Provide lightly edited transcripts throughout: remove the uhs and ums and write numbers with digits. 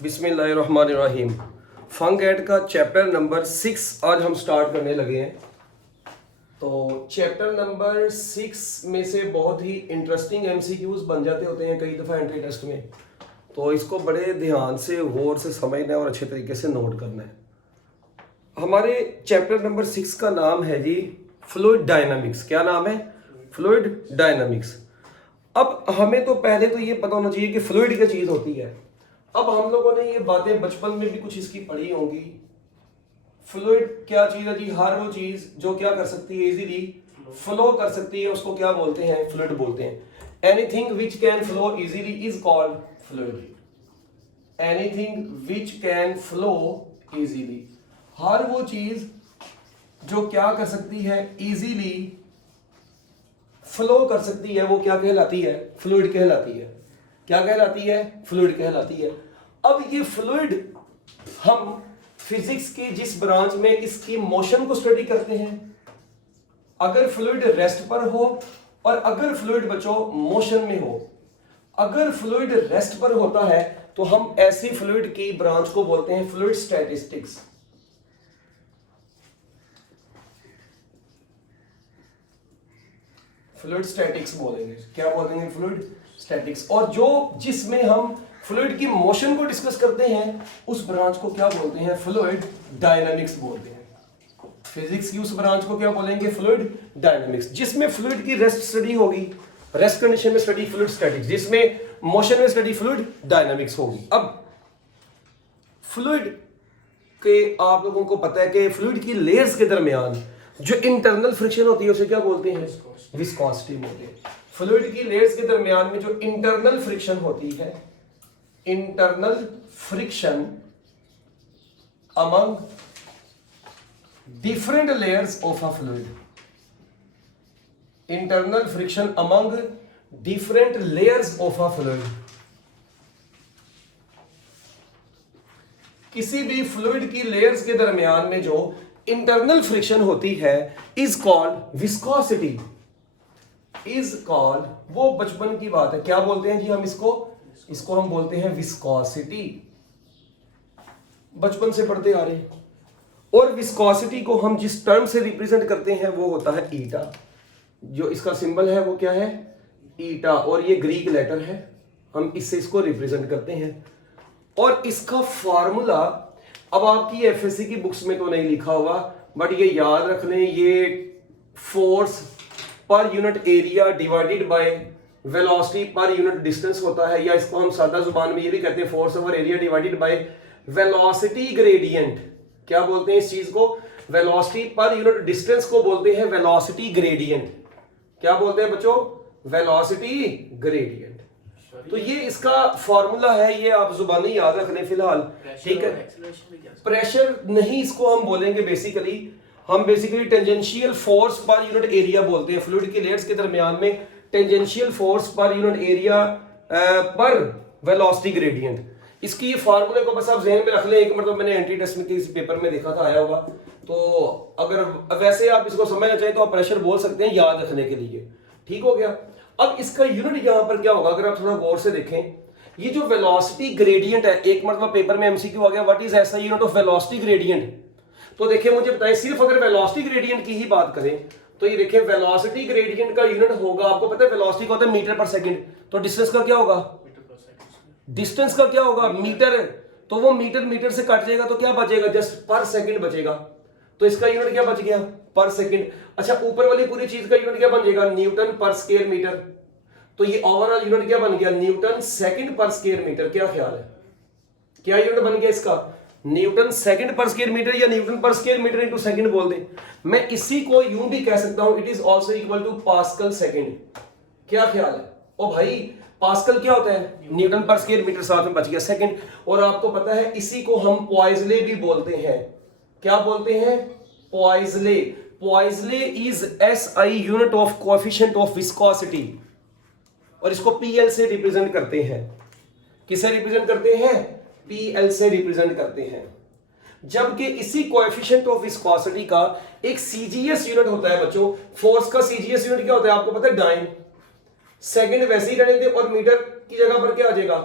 बिस्मिल्लाहिर्रहमानिर्रहीम। फंक एड का chapter number 6 आज हम स्टार्ट करने लगे हैं। तो चैप्टर नंबर 6 में से बहुत ही इंटरेस्टिंग एमसीक्यूज बन जाते होते हैं कई दफ़ा एंट्री टेस्ट में, तो इसको बड़े ध्यान से गौर से समझना है और अच्छे तरीके से नोट करना है। हमारे चैप्टर नंबर 6 का नाम है जी फ्लूइड डायनामिक्स। क्या नाम है? Fluid dynamics. अब हमें तो पहले तो ये पता होना चाहिए कि फ्लूइड क्या चीज़ होती है। अब हम लोगों ने ये बातें बचपन में भी कुछ इसकी पढ़ी होंगी। फ्लूइड क्या चीज़ है जी? हर वो चीज़ जो क्या कर सकती है, इजीली फ्लो कर सकती है, उसको क्या बोलते हैं? फ्लूइड बोलते हैं। Anything which can flow easily is called fluid. Anything which can flow easily, हर वो चीज जो क्या कर सकती है, इजीली फ्लो कर सकती है, वो क्या कहलाती है? फ्लूइड कहलाती है। क्या कहलाती है? फ्लूइड कहलाती है। अब ये फ्लूइड हम फिजिक्स के जिस ब्रांच में इसकी मोशन को स्टडी करते हैं, अगर फ्लूइड रेस्ट पर हो और अगर फ्लूइड बच्चों मोशन में हो, अगर फ्लूइड रेस्ट पर होता है तो हम ऐसी फ्लूइड की ब्रांच को बोलते हैं फ्लूइड स्टैटिस्टिक्स। फ्लूइड स्टैटिक्स बोलेंगे। क्या बोलेंगे? Fluid statics. और जो जिसमें हम फ्लूइड की मोशन को डिस्कस करते हैं उस ब्रांच को क्या बोलते हैं? फ्लूइड डायनामिक्स बोलते हैं। फिजिक्स की उस ब्रांच को क्या बोलेंगे? Fluid dynamics. जिसमें फ्लूइड की रेस्ट स्टडी होगी, रेस्ट कंडीशन में स्टडी फ्लूइड स्टैटिक्स, जिसमें मोशन में स्टडी फ्लूइड डायनामिक्स होगी। अब फ्लूइड के आप लोगों को पता है कि फ्लूइड की लेयर्स के दरमियान जो इंटरनल फ्रिक्शन होती है उसे क्या बोलते हैं? विस्कोसिटी बोलते हैं। फ्लूइड की लेयर्स के दरमियान में जो इंटरनल फ्रिक्शन होती है, internal friction among different layers of a fluid, internal friction among different layers of a fluid. किसी भी फ्लूइड की लेयर्स के दरमियान में जो इंटरनल फ्रिक्शन होती है is called viscosity. Is called, वो बचपन की बात है, क्या बोलते हैं जी हम इसको हम बोलते हैं विस्कोसिटी। बचपन से पढ़ते आ रहे हैं। और विस्कोसिटी को हम जिस टर्म से रिप्रेजेंट करते हैं वो होता है ईटा। जो इसका सिंबल है वो क्या है? ईटा। और ये ग्रीक लेटर है, हम इससे इसको रिप्रेजेंट करते हैं। और इसका फार्मूला अब आपकी एफएससी की बुक्स में तो नहीं लिखा हुआ, बट ये याद रख लें, ये force per unit area divided by velocity per unit distance होता है, या इसको हम सादा जुबान में ये भी कहते हैं force over area divided by velocity gradient. क्या बोलते हैं इस चीज को? वेलोसिटी पर यूनिट डिस्टेंस को बोलते हैं वेलोसिटी ग्रेडियंट। क्या बोलते हैं बच्चों? Velocity gradient. तो ये इसका फॉर्मूला है, ये आप जुबानी याद रख लें फिलहाल, ठीक है? प्रेशर नहीं, इसको हम बोलेंगे बेसिकली, हम basically tangential force per unit area बोलते हैं। फ्लूइड की लेयर्स के दरमियान में tangential force per unit area पर वेलोसिटी ग्रेडियंट। इसकी फार्मूले को बस आप जहन में रख लें। एक मतलब मैंने एंट्री टेस्ट में किसी पेपर में देखा था, आया होगा, तो अगर वैसे आप इसको समझना चाहें तो आप प्रेशर बोल सकते हैं याद रखने के लिए। ठीक हो गया? अब इसका यूनिट यहां पर क्या होगा अगर आप थोड़ा गौर से देखें, ये जो वेलोसिटी ग्रेडियंट है, एक मतलब पेपर में एमसीक्यू आ गया, व्हाट इज ऐसा यूनिट ऑफ वेलोसिटी ग्रेडियंट। तो देखिए मुझे बताएं, सिर्फ अगर वेलोसिटी ग्रेडियंट की ही बात करें तो ये देखिए वेलोसिटी ग्रेडियंट का यूनिट होगा, आपको पता है वेलोसिटी का होता है मीटर पर सेकंड, तो डिस्टेंस का क्या होगा? डिस्टेंस का क्या होगा? मीटर। तो वो मीटर से कट जाएगा तो क्या बचेगा? जस्ट पर सेकंड बचेगा। तो इसका यूनिट क्या बच गया? पर सेकंड। अच्छा, ऊपर वाली पूरी चीज का यूनिट क्या बन जाएगा? न्यूटन पर स्क्वायर मीटर। तो ये ओवरऑल यूनिट क्या बन गया? न्यूटन सेकंड पर स्क्वायर मीटर। क्या ख्याल है, क्या यूनिट बन गया इसका? न्यूटन सेकंड पर स्क्वायर मीटर, या न्यूटन पर स्क्वायर मीटर इनटू सेकंड बोल दें। मैं इसी को यूं भी कह सकता हूं, it is also equal to pascal second. क्या ख्याल है? ओ भाई, पास्कल क्या होता है? न्यूटन पर स्क्वायर मीटर, साथ में बच गया सेकंड। और आपको पता है इसी को हम पॉइजले भी बोलते हैं। क्या बोलते हैं? Poiseuille. Poiseuille is SI, unit of coefficient of viscosity, और इसको पीएल से रिप्रेजेंट करते हैं। किसे रिप्रेजेंट करते हैं? पीएल से रिप्रेजेंट करते हैं। जबकि इसी कोएफिशिएंट ऑफ विस्कोसिटी का एक सीजीएस यूनिट होता है बच्चों। फोर्स का सीजीएस यूनिट क्या होता है आपको पता है? डाइन। सेकंड वैसे ही रहने दे और मीटर की जगह पर क्या आ जाएगा?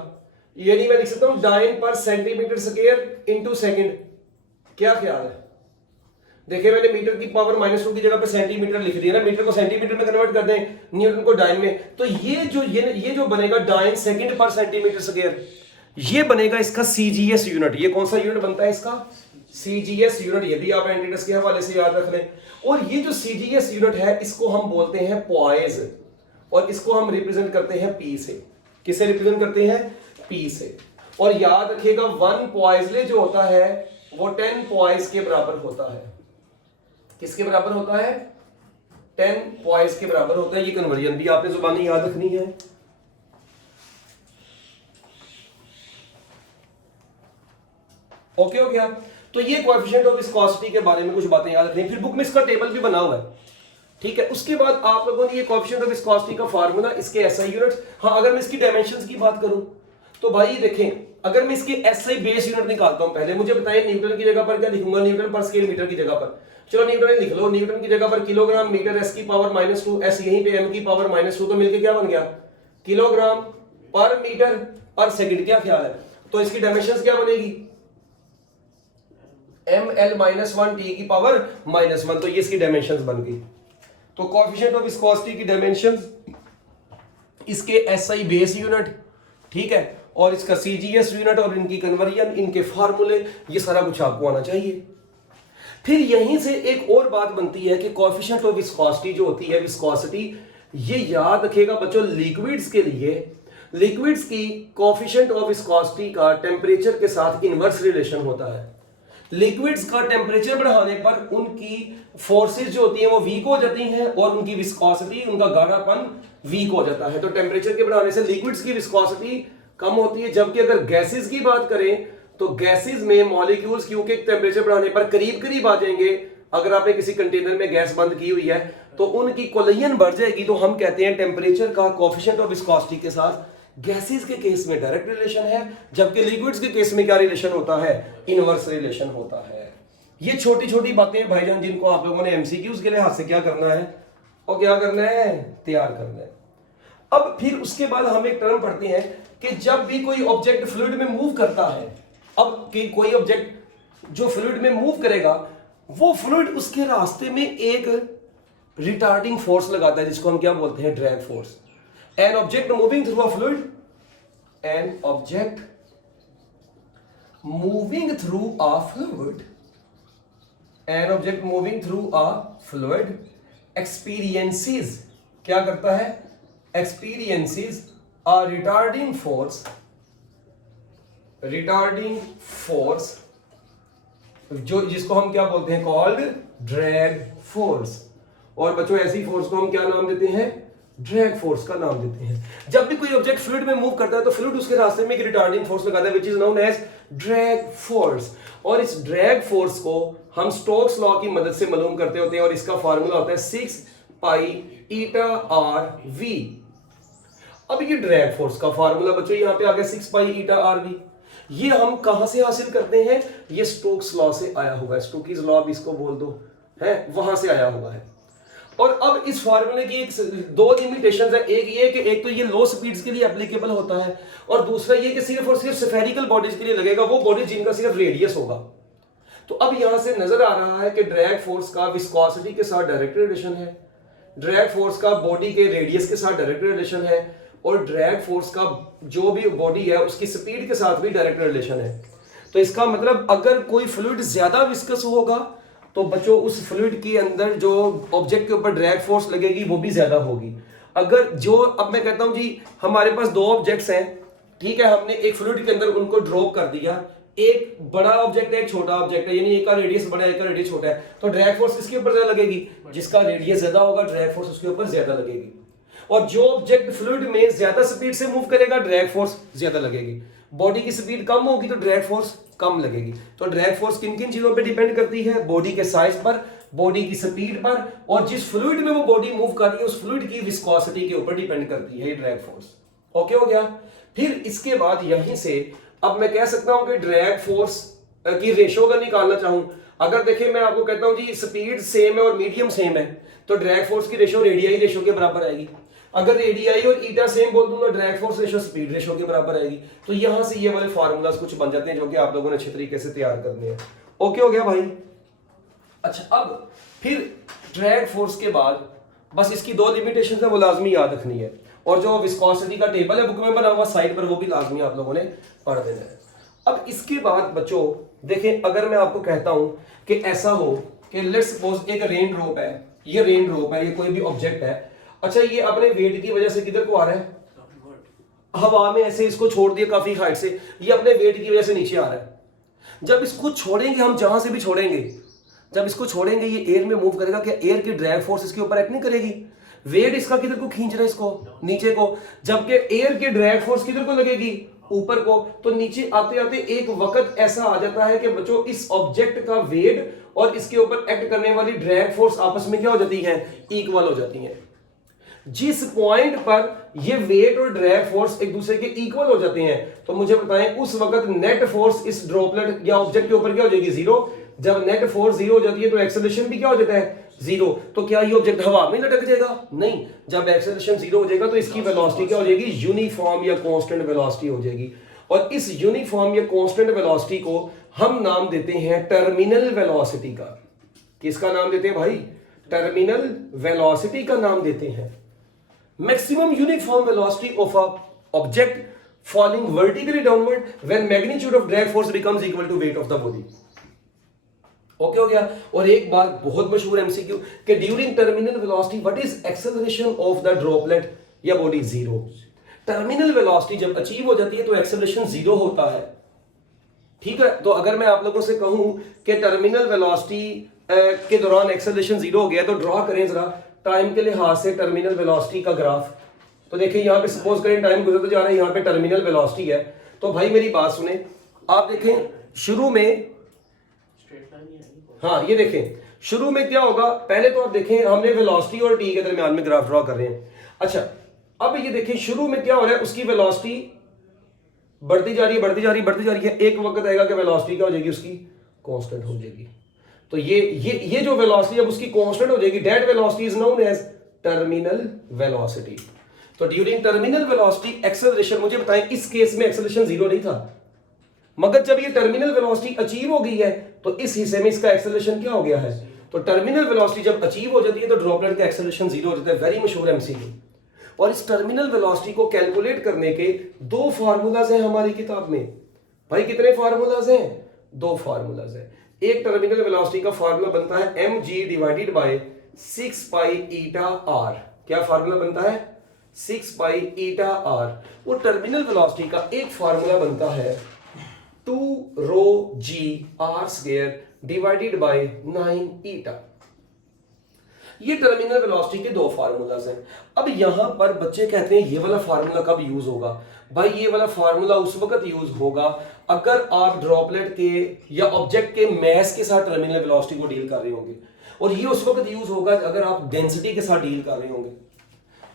यानी मैं लिख सकता हूं डाइन पर सेंटीमीटर स्क्वायर इनटू सेकंड। क्या ख्याल है? देखिए मैंने मीटर की पावर -2 की जगह पे सेंटीमीटर लिख दिया ना, मीटर को सेंटीमीटर में कन्वर्ट कर दें, न्यूटन को डाइन में, तो ये जो बनेगा डाइन सेकंड पर सेंटीमीटर स्क्वायर, ये बनेगा इसका सीजीएस यूनिट। ये कौन सा यूनिट बनता है इसका? CGS unit. ये भी आप एंटीडस के हवाले से याद रख लें। और ये जो सीजीएस यूनिट है इसको हम बोलते हैं पॉइज, और इसको हम रिप्रेजेंट करते हैं पी से। किसे रिप्रेजेंट करते हैं? पी से। और याद रखिएगा 1 पॉइजले जो होता है वो 10 पॉइज के बराबर होता है। किसके बराबर होता है? 10 पॉइज के बराबर होता है। ये कन्वर्जन भी आपने जुबानी याद रखनी है। ओके हो गया? तो ये कोएफिशिएंट ऑफ विस्कोसिटी के बारे में कुछ बातें याद रखनी। फिर बुक में इसका टेबल भी बना हुआ है, ठीक है। उसके बाद आप लोगों ने ये कोएफिशिएंट ऑफ विस्कोसिटी का फार्मूला, इसके एसआई यूनिट्स। हाँ, अगर मैं इसकी डायमेंशंस की बात करूं तो भाई देखें, अगर मैं इसके एसआई बेस यूनिट निकालता हूं, पहले मुझे बताइए न्यूटन की जगह पर क्या लिखूंगा? न्यूटन पर स्केल मीटर की जगह पर, चलो न्यूटन लिख लो। न्यूटन की जगह पर किलोग्राम मीटर, एस की पावर -2, एस यहीं पे एम की पावर -2, तो मिलके क्या बन गया? किलोग्राम पर मीटर पर सेकंड। क्या ख्याल है? तो इसकी डायमेंशंस क्या बनेगी? ml -1 t की पावर -1, तो ये इसकी डायमेंशंस बन गई। तो कोएफिशिएंट ऑफ विस्कोसिटी की डायमेंशंस, इसके एसआई बेस यूनिट, ठीक है, और इसका सीजीएस यूनिट और इनकी कन्वर्जन, इनके फार्मूले, ये सारा कुछ आपको आना चाहिए। फिर यहीं से एक और बात बनती है कि कोएफिशिएंट ऑफ विस्कोसिटी जो होती है, विस्कोसिटी, ये याद रखिएगा बच्चों, लिक्विड्स के लिए, लिक्विड्स की कोएफिशिएंट ऑफ विस्कोसिटी का टेम्परेचर के साथ इनवर्स रिलेशन होता है। लिक्विड्स का टेम्परेचर बढ़ाने पर उनकी फोर्सेस जो होती हैं वो वीक हो जाती हैं और उनकी विस्कोसिटी, उनका गाढ़ापन वीक हो जाता है। तो टेम्परेचर के बढ़ाने से लिक्विड्स की विस्कोसिटी कम होती है। जबकि अगर गैसेस की बात करें तो गैसेस में मॉलिक्यूल्स क्योंकि टेम्परेचर बढ़ाने पर करीब करीब आ जाएंगे, अगर आपने किसी कंटेनर में गैस बंद की हुई है तो उनकी कोलिजन बढ़ जाएगी। तो हम कहते हैं टेम्परेचर का कोएफिशिएंट ऑफ विस्कोसिटी के साथ गैसेस के केस में डायरेक्ट रिलेशन है, जबकि लिक्विड्स के केस में क्या रिलेशन होता है? इनवर्स रिलेशन होता है। ये छोटी छोटी बातें भाईजान जिनको आप लोगों ने एमसीक्यूज के लिहाज से क्या करना है और क्या करना है? तैयार करना है। अब फिर उसके बाद हम एक टर्म पढ़ते हैं कि जब भी कोई ऑब्जेक्ट फ्लूइड में मूव करता है, अब कि कोई ऑब्जेक्ट जो फ्लूइड में मूव करेगा, वो फ्लूइड उसके रास्ते में एक रिटार्डिंग फोर्स लगाता है, जिसको हम क्या बोलते हैं? Drag force. An object moving through a fluid, an object moving through a fluid, an object moving through a fluid experiences, क्या करता है? Experiences a retarding force, जो जिसको हम क्या बोलते हैं? Called drag force. और बच्चों ऐसी फोर्स को हम क्या नाम देते हैं? ड्रैग फोर्स का नाम देते हैं। जब भी कोई ऑब्जेक्ट फ्लूइड में मूव करता है तो फ्लूइड उसके रास्ते में एक रिटार्डिंग फोर्स लगाता है, which is known as drag force. और इस ड्रैग फोर्स को हम स्टोक्स लॉ की मदद से मालूम करते होते हैं, और इसका फार्मूला होता है 6 पाई ईटा आर वी। अब ये ड्रैग फोर्स का फार्मूला बच्चों यहाँ पे आ गया 6 पाई ईटा आर वी। ये हम कहां से हासिल करते हैं? ये स्टोक्स लॉ से आया हुआ है, स्टोकीज लॉ भी इसको बोल दो, है, वहां से आया हुआ है। और अब इस फार्मूले की दो लिमिटेशंस है। एक ये कि एक तो ये लो स्पीड्स के लिए एप्लीकेबल होता है, और दूसरा ये कि सिर्फ और सिर्फ स्फेरिकल बॉडीज के लिए लगेगा, वो बॉडीज जिनका सिर्फ रेडियस होगा। तो अब यहां से नजर आ रहा है कि ड्रैग फोर्स का विस्कोसिटी के साथ डायरेक्ट रिलेशन है, ड्रैग फोर्स का बॉडी के रेडियस के साथ डायरेक्ट रिलेशन है, और ड्रैग फोर्स का जो भी बॉडी है उसकी स्पीड के साथ भी डायरेक्ट रिलेशन है। तो इसका मतलब अगर कोई फ्लूइड ज्यादा विस्कस होगा तो बच्चों उस फ्लूइड के अंदर जो ऑब्जेक्ट के ऊपर ड्रैग फोर्स लगेगी वो भी ज्यादा होगी। अगर जो, अब मैं कहता हूं जी हमारे पास दो ऑब्जेक्ट्स हैं, ठीक है, हमने एक फ्लूइड के अंदर उनको ड्रॉप कर दिया, एक बड़ा ऑब्जेक्ट है एक छोटा ऑब्जेक्ट है, यानी एक का रेडियस बड़ा है एक का रेडियस छोटा है, तो ड्रैग फोर्स किसके ऊपर ज्यादा लगेगी? जिसका रेडियस ज्यादा होगा ड्रैग फोर्स उसके ऊपर ज्यादा लगेगी। और जो ऑब्जेक्ट फ्लूइड में ज्यादा स्पीड से मूव करेगा ड्रैग फोर्स ज्यादा लगेगी। बॉडी की स्पीड कम होगी तो ड्रैग फोर्स कम लगेगी। तो ड्रैग फोर्स किन किन चीजों पे डिपेंड करती है? बॉडी के साइज पर, बॉडी की स्पीड पर, और जिस फ्लूइड में वो बॉडी मूव कर रही है उस फ्लूइड की विस्कोसिटी के ऊपर डिपेंड करती है ये ड्रैग फोर्स। ओके हो गया? फिर इसके बाद यहीं से अब मैं कह सकता हूं कि ड्रैग फोर्स की रेशो अगर निकालना चाहूं, अगर देखिए मैं आपको कहता हूं जी स्पीड सेम है और मीडियम सेम है, तो ड्रैग फोर्स की रेशो रेडियाई रेशो के बराबर आएगी। अगर रेडियाई और ईटा सेम बोल दूंगा, drag force ratio speed ratio के बराबर आएगी। तो यहां से ये वाले फार्मूलाज कुछ बन जाते हैं जो कि आप लोगों ने अच्छे तरीके से तैयार करने हैं। ओके हो गया भाई। अच्छा, अब फिर ड्रैग फोर्स के बाद बस इसकी दो लिमिटेशन है, वो लाजमी याद रखनी है। और जो विस्कोसिटी का टेबल है बुक में बना हुआ साइड पर, वो भी लाजमी आप लोगों ने पढ़ देना है। अब इसके बाद बच्चों देखें, अगर मैं आपको कहता हूं कि ऐसा हो कि लेट्स सपोज एक रेन ड्रॉप है, ये रेन ड्रॉप है, ये कोई भी ऑब्जेक्ट है। अच्छा, ये अपने वेट की वजह से किधर को आ रहा है, हवा में ऐसे इसको छोड़ दिया काफी हाइट से, ये अपने वेट की वजह से नीचे आ रहा है। जब इसको छोड़ेंगे हम, जहां से भी छोड़ेंगे, जब इसको छोड़ेंगे ये एयर में मूव करेगा, क्या एयर की ड्रैग फोर्स इसके ऊपर एक्ट नहीं करेगी? वेट इसका किधर को खींच रहा है, इसको नीचे को, जबकि एयर की ड्रैग फोर्स किधर को लगेगी, ऊपर को। तो नीचे आते आते एक वक्त ऐसा आ जाता है कि बच्चों इस ऑब्जेक्ट का वेट और इसके ऊपर एक्ट करने वाली ड्रैग फोर्स आपस में क्या हो जाती है, इक्वल हो जाती है। जिस पॉइंट पर ये वेट और ड्रैग फोर्स एक दूसरे के इक्वल हो जाते हैं, तो मुझे बताएं उस वक्त नेट फोर्स इस ड्रॉपलेट या ऑब्जेक्ट के ऊपर क्या हो जाएगी, जीरो। जब नेट फोर्स जीरो हो जाती है तो एक्सेलरेशन भी क्या हो जाता है, जीरो। तो क्या ये ऑब्जेक्ट हवा में लटक जाएगा? नहीं। जब एक्सेलरेशन जीरो हो जाएगा तो इसकी वेलोसिटी क्या हो जाएगी, यूनिफॉर्म या कांस्टेंट वेलोसिटी हो जाएगी। और इस यूनिफॉर्म या कांस्टेंट वेलोसिटी को हम नाम देते हैं टर्मिनल वेलोसिटी का। किसका नाम देते हैं भाई? टर्मिनल वेलोसिटी का नाम देते हैं। Maximum uniform velocity of a object falling vertically downward when magnitude of drag force becomes equal to weight of the body। Okay हो गया। और एक बात बहुत मशहूर एमसीक्यू कि during terminal velocity what is acceleration of the droplet या body, zero. Terminal velocity जब अचीव हो जाती है तो एक्सेलरेशन जीरो होता है, ठीक है। तो अगर मैं आप लोगों से कहूं कि टर्मिनल वेलोसिटी के दौरान एक्सेलरेशन जीरो हो गया, तो ड्रॉ करें जरा टाइम के लिहाज से टर्मिनल वेलोसिटी का ग्राफ। तो देखिए यहाँ पे सपोज करें टाइम गुजरता जा रहा है, यहाँ पे टर्मिनल वेलोसिटी है। तो भाई मेरी बात सुने, आप देखें शुरू में, हाँ ये देखें शुरू में क्या होगा, पहले तो आप देखें हमने वेलोसिटी और टी के दरमियान में ग्राफ ड्रॉ कर रहे हैं। अच्छा, अब ये देखें शुरू में क्या हो रहा है, उसकी वेलोसिटी बढ़ती जा रही है, बढ़ती जा रही है, बढ़ती जा रही है। एक वक्त आएगा कि वेलोसिटी क्या हो जाएगी, उसकी कांस्टेंट हो जाएगी। तो ये जो वेलोसिटी अब उसकी कांस्टेंट हो जाएगी, that velocity is known as terminal velocity. तो ड्यूरिंग टर्मिनल वेलोसिटी एक्सेलरेशन, मुझे बताएं इस केस में एक्सेलरेशन जीरो नहीं था, मगर जब ये टर्मिनल वेलोसिटी अचीव हो गई है तो इस हिस्से में इसका एक्सेलरेशन क्या हो गया है। तो टर्मिनल वेलोसिटी जब अचीव हो जाती है तो ड्रॉपलेट का एक्सेलरेशन जीरो हो जाता है। वेरी मशहूर एमसीक्यू। और इस टर्मिनल वेलोसिटी को कैलकुलेट करने के दो फार्मूलाज हैं हमारी किताब में। भाई कितने फार्मूलाज हैं? दो फार्मूलाज हैं। एक टर्मिनल वेलोसिटी का फार्मूला बनता है mg divided by 6 pi eta R. क्या फार्मूला बनता है? 6 पाई ईटा आर। वो टर्मिनल वेलोसिटी का एक फार्मूला बनता है 2 rho G R square divided by 9 eta. ये टर्मिनल वेलोसिटी के दो फार्मूलाज हैं। अब यहां पर बच्चे कहते हैं ये वाला फार्मूला कब यूज होगा? भाई ये वाला फार्मूला उस वक्त यूज होगा अगर आप ड्रॉपलेट के या ऑब्जेक्ट के मैस के साथ टर्मिनल वेलोसिटी को डील कर रहे होंगे। और ये उस वक्त यूज होगा अगर आप डेंसिटी के साथ डील कर रहे होंगे,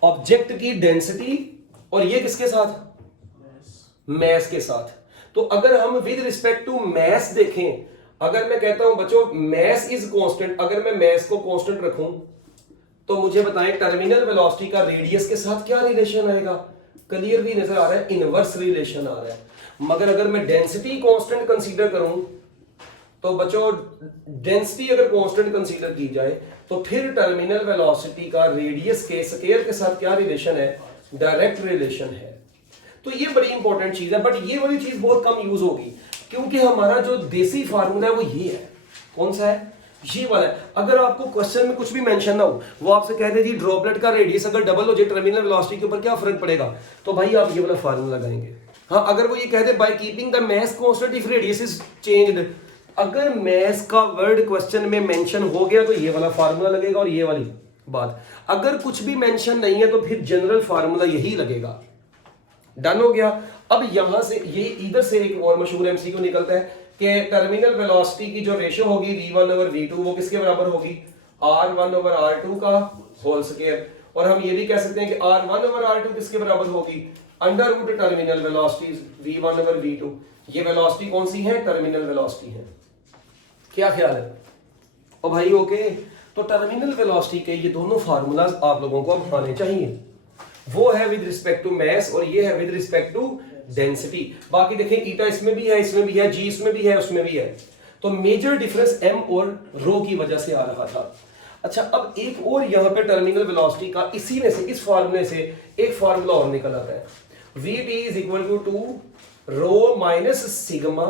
ऑब्जेक्ट की डेंसिटी, और ये किसके साथ? मैस के साथ। तो अगर हम विद रिस्पेक्ट टू मैस देखें, अगर मैं कहता हूं बच्चों मैस इज कांस्टेंट, अगर मैं मैस को कांस्टेंट रखूं तो मुझे बताएं टर्मिनल वेलोसिटी का रेडियस के साथ क्या रिलेशन आएगा? क्लियरली नजर आ रहा है, इनवर्स रिलेशन आ रहा है। मगर अगर मैं डेंसिटी कांस्टेंट कंसीडर करूं तो बच्चों डेंसिटी अगर कांस्टेंट कंसीडर की जाए तो फिर टर्मिनल वेलोसिटी का रेडियस के स्क्वायर के साथ क्या रिलेशन है? डायरेक्ट रिलेशन है। तो ये बड़ी इंपॉर्टेंट चीज है, बट ये वाली चीज बहुत कम यूज होगी क्योंकि हमारा जो देसी फार्मूला है वो ये है। कौन सा है? ये वाला है। अगर आपको क्वेश्चन में कुछ भी मेंशन ना हो, वो आपसे कह दे जी ड्रॉपलेट का रेडियस अगर डबल हो जाए टर्मिनल वेलोसिटी के ऊपर क्या फर्क पड़ेगा, तो भाई आप ये वाला फार्मूला लगाएंगे। हाँ, अगर वो ये कह दे by keeping the mass constant if radius is changed, अगर मास का वर्ड क्वेश्चन में मेंशन हो गया तो ये वाला फार्मूला लगेगा और ये वाली बात। अगर कुछ भी मेंशन नहीं है तो फिर जनरल फार्मूला यही लगेगा। डन हो गया। अब यहां से ये इधर से एक और मशहूर एमसीक्यू निकलता है कि टर्मिनल वेलोसिटी की जो रेशियो होगी v1 ओवर v2 वो किसके बराबर होगी? r1 ओवर r2 का होल स्क्वायर। और हम ये भी कह सकते हैं कि r1 ओवर r2 किसके बराबर होगी? Under root terminal velocities v1 over v2। ये वेलोसिटी कौन सी है? टर्मिनल वेलोसिटी है। क्या ख्याल है? ओ भाई ओके। तो टर्मिनल वेलोसिटी के ये दोनों फार्मूलाज आप लोगों को अब आने चाहिए। वो है विद रिस्पेक्ट टू मैस और ये है विद रिस्पेक्ट टू डेंसिटी। बाकी देखें ईटा इसमें भी है, इसमें भी है, जी इसमें भी है, उसमें भी है। तो मेजर डिफरेंस एम और रो की वजह से आ रहा था। अच्छा, अब एक और यहां पे टर्मिनल वेलोसिटी का इसी में से, इस फार्मूले से एक फार्मूला और निकल आता है, Vt is equal to rho minus sigma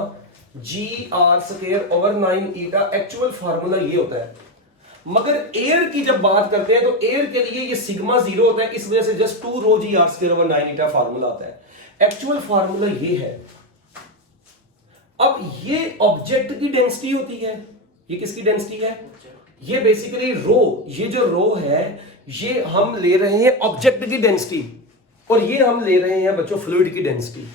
G R square over 9 eta. Actual formula ये होता है, मगर एयर की जब बात करते हैं तो एयर के लिए ये सिग्मा 0 होता है, इस वजह से just 2 rho G R square over 9 eta formula आता है। एक्चुअल फार्मूला ये है। अब ये ऑब्जेक्ट की डेंसिटी होती है, ये किसकी डेंसिटी है? ये बेसिकली रो, ये जो रो है ये हम ले रहे हैं ऑब्जेक्ट की डेंसिटी, और ये हम ले रहे हैं बच्चों फ्लूइड की डेंसिटी।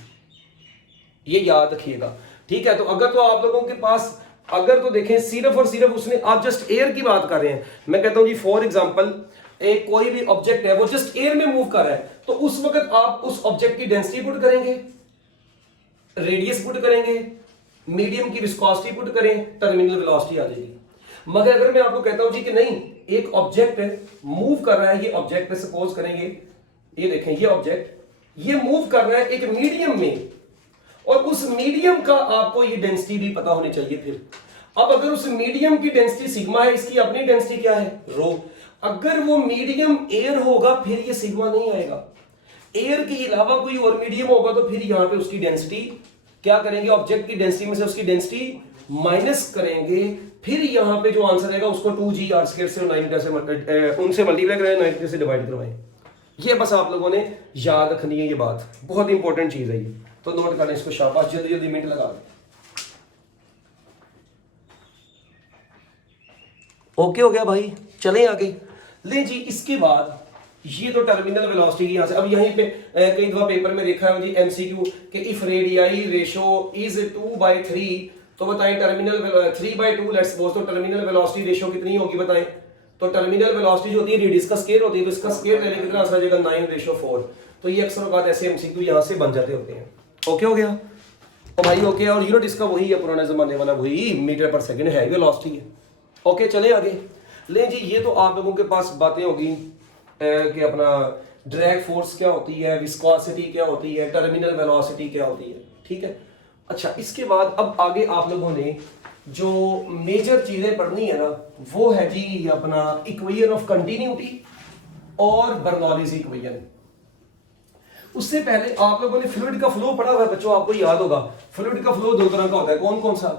ये याद रखिएगा, ठीक है। तो अगर तो आप लोगों के पास अगर तो देखें सिर्फ और सिर्फ उसने, आप जस्ट एयर की बात कर रहे हैं, मैं कहता हूं जी फॉर एग्जांपल एक कोई भी ऑब्जेक्ट है वो जस्ट एयर में मूव कर रहा है, तो उस वक्त आप उस ऑब्जेक्ट की डेंसिटी पुट करेंगे, रेडियस पुट करेंगे, मीडियम की विस्कोसिटी पुट करें, टर्मिनल वेलोसिटी आ जाएगी। मगर अगर मैं आपको कहता हूं जी कि नहीं, एक ऑब्जेक्ट मूव कर रहा है, ये ऑब्जेक्ट सपोज करेंगे, ये देखें ये ऑब्जेक्ट ये मूव कर रहा है एक मीडियम में, और उस मीडियम का आपको ये डेंसिटी भी पता होनी चाहिए। फिर अब अगर उस मीडियम की डेंसिटी सिग्मा है, इसकी अपनी डेंसिटी क्या है? रो। अगर वो मीडियम एयर होगा फिर ये सिग्मा नहीं आएगा, एयर के अलावा कोई और मीडियम होगा तो फिर यहां पे उसकी डेंसिटी क्या करेंगे? ऑब्जेक्ट की डेंसिटी में से उसकी डेंसिटी माइनस करेंगे, फिर यहां पे जो आंसर आएगा उसको 2g r स्क्वायर से 9 से उनसे मल्टीप्लाई करें, 9 से डिवाइड करवाएं। ये बस आप लोगों ने याद रखनी है, ये बात बहुत इंपॉर्टेंट चीज है ये, तो नोट करना इसको, शाबाश, जल्दी जल्दी मिनट लगा दें। ओके हो गया भाई, चलें आगे। ले जी, इसके बाद ये तो टर्मिनल वेलोसिटी की यहां से, अब यहीं पे कई दफा पेपर में देखा है जी एमसीक्यू कि इफ रेडियाई रेशो इज 2/3, तो बताएं टर्मिनल 3/2 लेट्स सपोज, तो टर्मिनल वेलोसिटी रेशो कितनी होगी बताएं? तो टर्मिनल वेलोसिटी जो होती है रेडियस का स्क्वायर होती है, तो इसका स्क्वायर लेने कितना आंसर आ जाएगा? 9/4। तो ये अक्सर बात ऐसे एमसीक्यू यहां से बन जाते होते हैं। ओके हो गया तो भाई, ओके। और यूनिट इसका वही है, पुराने जमाने वाला वही मीटर पर सेकंड है, वेलोसिटी है। ओके, चले आगे। ले जी, ये तो आप लोगों के पास बातें होगी कि अपना ड्रैग फोर्स क्या होती है, विस्कोसिटी क्या होती है, टर्मिनल वेलोसिटी क्या होती है, ठीक है। अच्छा, इसके बाद अब आगे आप लोगों ने जो मेजर चीजें पढ़नी है ना, वो है जी अपना इक्वेशन ऑफ कंटिन्यूटी और बर्नौलीज इक्वेशन। उससे पहले आप लोगों ने फ्लूइड का फ्लो पढ़ा हुआ है बच्चों, आपको याद होगा फ्लूइड का फ्लो दो तरह का होता है, कौन कौन सा?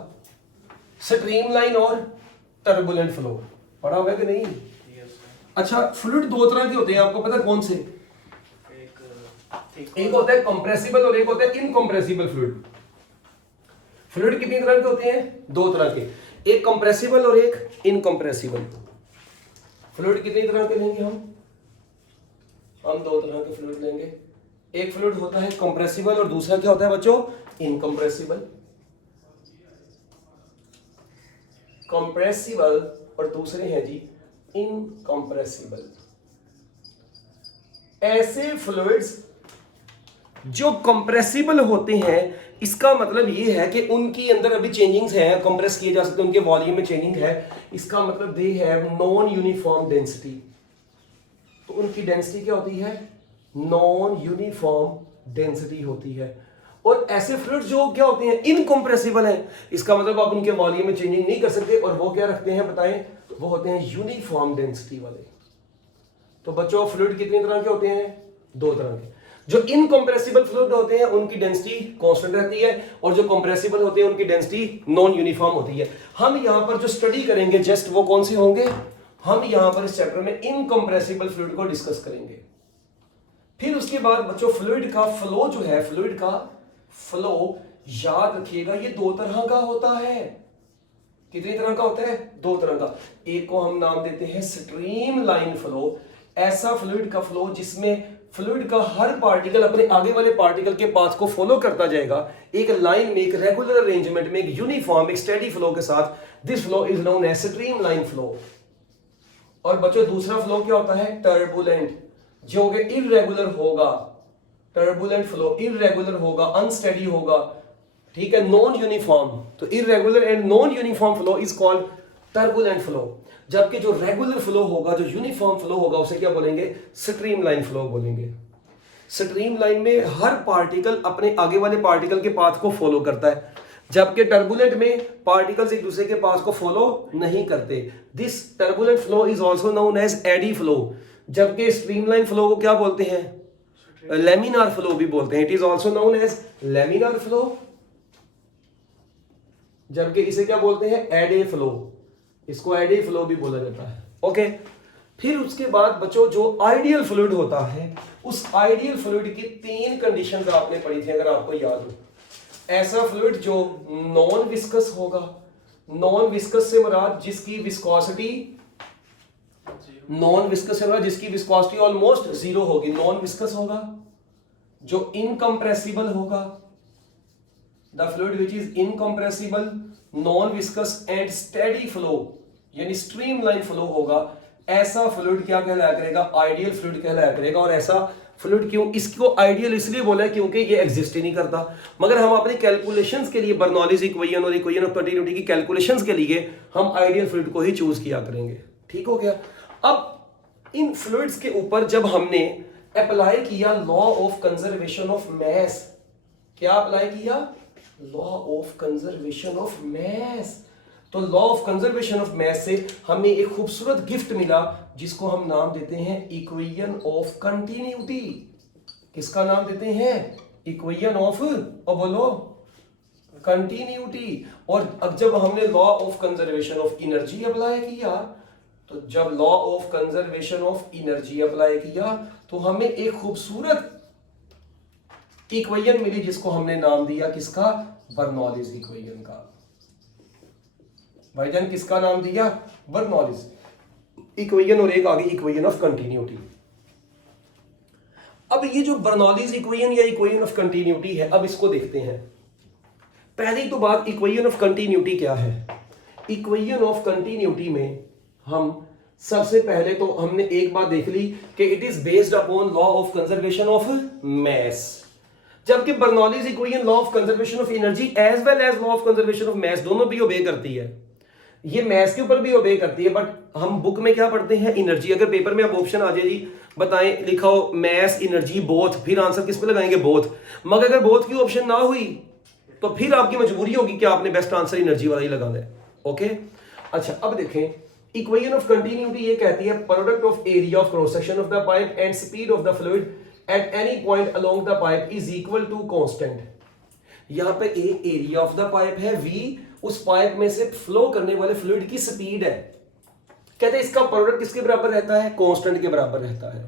स्ट्रीमलाइन और टर्बुलेंट फ्लो, पढ़ा हुआ है कि नहीं? अच्छा, फ्लूइड दो तरह के होते हैं, आपको पता है कौन से? एक होता है कंप्रेसिबल और एक होता है इनकंप्रेसिबल फ्लूइड। फ्लूइड कितनी तरह के होते हैं? दो तरह के, एक कंप्रेसिबल और एक इनकंप्रेसिबल। फ्लूइड कितनी तरह के लेंगे हम दो तरह के फ्लूइड लेंगे। एक फ्लूइड होता है कंप्रेसिबल और दूसरा क्या होता है बच्चों? इनकंप्रेसिबल। कंप्रेसिबल और दूसरे हैं जी इनकंप्रेसिबल। ऐसे फ्लूइड्स जो कंप्रेसिबल होते हैं, इसका मतलब ये है कि उनकी अंदर अभी चेंजिंग्स हैं, कंप्रेस किए जा सकते हैं, उनके वॉल्यूम में चेंजिंग है, इसका मतलब they have non uniform density. तो उनकी डेंसिटी क्या होती है? नॉन यूनिफॉर्म डेंसिटी होती है। और ऐसे फ्लूइड्स जो क्या होते हैं? इनकंप्रेसिबल है, इसका मतलब आप उनके वॉल्यूम में चेंजिंग नहीं कर सकते, और वो क्या रखते हैं बताएं? वो होते हैं यूनिफॉर्म डेंसिटी वाले। तो बच्चों फ्लूइड कितनी तरह के होते हैं? दो तरह के। जो इनकंप्रेसिबल फ्लूइड होते हैं उनकी डेंसिटी कांस्टेंट रहती है, और जो कंप्रेसिबल होते हैं उनकी डेंसिटी नॉन यूनिफॉर्म होती है। हम यहां पर जो स्टडी करेंगे जस्ट वो कौन से होंगे? हम यहां पर इस चैप्टर में इनकंप्रेसिबल फ्लूइड को डिस्कस करेंगे। फिर उसके बाद बच्चों फ्लूइड का फ्लो जो है, फ्लूइड का फ्लो याद रखिएगा ये दो तरह का होता है। कितनी तरह का होता है? दो तरह का। एक को हम नाम देते हैं स्ट्रीम लाइन फ्लो, ऐसा फ्लूइड का फ्लो जिसमें फ्लूइड का हर पार्टिकल अपने आगे वाले पार्टिकल के पाथ को फॉलो करता जाएगा एक लाइन में, एक रेगुलर अरेंजमेंट में, एक यूनिफॉर्म एक स्टेडी फ्लो के साथ। This flow is known as streamline flow. और बच्चों दूसरा फ्लो क्या होता है? टर्बुलेंट, जो कि इररेगुलर होगा। टर्बुलेंट फ्लो इररेगुलर होगा, अनस्टेडी होगा, ठीक है, नॉन यूनिफॉर्म। तो irregular and non uniform flow is called turbulent flow. जबकि जो रेगुलर फ्लो होगा, जो यूनिफॉर्म फ्लो होगा, उसे क्या बोलेंगे? स्ट्रीमलाइन फ्लो बोलेंगे। स्ट्रीमलाइन में हर पार्टिकल अपने आगे वाले पार्टिकल के पाथ को फॉलो करता है, जबकि टर्बुलेंट में पार्टिकल्स एक दूसरे के पाथ को फॉलो नहीं करते। This turbulent flow is also known as eddy flow, जबकि स्ट्रीमलाइन फ्लो को क्या बोलते हैं? लेमिनार फ्लो भी बोलते हैं। It is also known as laminar flow, जबकि इसे क्या बोलते हैं? Eddy flow. इसको एडे फ्लो भी बोला जाता है। ओके, फिर उसके बाद बच्चों जो आइडियल फ्लूइड होता है, उस आइडियल फ्लूइड की 3 कंडीशंस आपने पढ़ी थी अगर आपको याद हो। ऐसा फ्लूइड जो नॉन विस्कस होगा, नॉन विस्कस से मुराद जिसकी विस्कोसिटी, नॉन विस्कस से मुराद जिसकी विस्कोसिटी ऑलमोस्ट जीरो होगी, नॉन विस्कस होगा। जो इनकंप्रेसिबल होगा, the fluid which is incompressible, non viscous and steady flow यानी स्ट्रीमलाइन फ्लो होगा, ऐसा फ्लूइड क्या कहलाया करेगा? आइडियल फ्लूइड कहलाया करेगा। और ऐसा फ्लूइड क्यों इसको आइडियल इसलिए बोला है क्योंकि ये एग्जिस्ट ही नहीं करता, मगर हम अपनी कैलकुलेशंस के लिए बर्नौलीज इक्वेशन और इक्वेशन ऑफ कंटिन्यूटी की कैलकुलेशंस के लिए हम आइडियल फ्लूइड को ही चूज किया करेंगे। ठीक हो गया। अब इन फ्लूइड्स के ऊपर जब हमने अप्लाई किया law of conservation of mass, क्या अप्लाई किया? Law of conservation of mass. तो law of conservation of mass से हमें एक खूबसूरत गिफ्ट मिला जिसको हम नाम देते हैं इक्वेशन ऑफ कंटिन्यूटी। किसका नाम देते हैं? इक्वेशन ऑफ, और बोलो, कंटिन्यूटी। और अब जब हमने law of conservation of energy apply किया, तो जब law of conservation of energy apply किया तो हमें एक खूबसूरत इक्वेशन मिली जिसको हमने नाम दिया किसका? बर्नौलीज इक्वेशन का। भाईजान किसका नाम दिया? बर्नौलीज इक्वेशन, और एक आगे इक्वेशन ऑफ कंटिन्यूटी। अब ये जो बर्नौलीज इक्वेशन या इक्वेशन ऑफ कंटिन्यूटी है, अब इसको देखते हैं। पहली तो बात, इक्वेशन ऑफ कंटिन्यूटी क्या है? इक्वेशन ऑफ कंटिन्यूटी में हम सबसे पहले तो हमने एक बात देख ली कि it is based upon law of conservation of mass, जबकि Bernoulli's equation law of conservation of energy as well as law of conservation of mass दोनों भी ओबे करती है। ये मैस के ऊपर भी ओबे करती है, बट हम बुक में क्या पढ़ते हैं? एनर्जी। अगर पेपर में अब ऑप्शन आ जाए जी बताएं, लिखा हो मैस एनर्जी बोथ, फिर आंसर किस पे लगाएंगे? बोथ। मगर अगर बोथ की ऑप्शन ना हुई तो फिर आपकी मजबूरी होगी कि आपने बेस्ट आंसर एनर्जी वाला ही लगाना है। ओके, अच्छा अब देखें, इक्वेशन ऑफ कंटिन्यूटी ये कहती है product of area of cross section of the pipe and speed of the fluid at any point along the pipe is equal to constant. यहां पे A area of the pipe है, V उस pipe में से flow करने वाले fluid की speed है। कहते हैं इसका प्रोडक्ट किसके बराबर रहता है? कांस्टेंट के बराबर रहता है।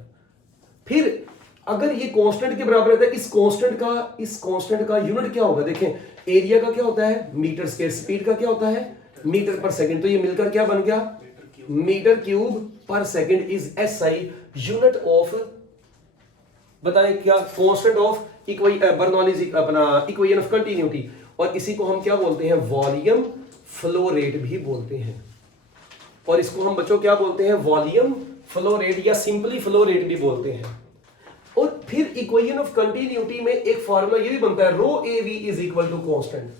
फिर अगर ये कांस्टेंट के बराबर रहता है, इस कांस्टेंट का यूनिट क्या होगा? देखें, एरिया का क्या होता है? मीटर स्क्वायर, स्पीड का क्या होता है? मीटर पर सेकंड। तो ये मिलकर क्या बन गया? Metre cube per second is SI, unit of, बताएं क्या? कांस्टेंट ऑफ बर्नौलीज अपना इक्वेशन ऑफ कंटिन्यूटी। और इसी को हम क्या बोलते हैं? वॉल्यूम फ्लो रेट भी बोलते हैं। और इसको हम बच्चों क्या बोलते हैं? वॉल्यूम फ्लो रेट या सिंपली फ्लो रेट भी बोलते हैं। और फिर इक्वेशन ऑफ कंटिन्यूटी में एक फार्मूला ये भी बनता है, rho a we is equal to constant.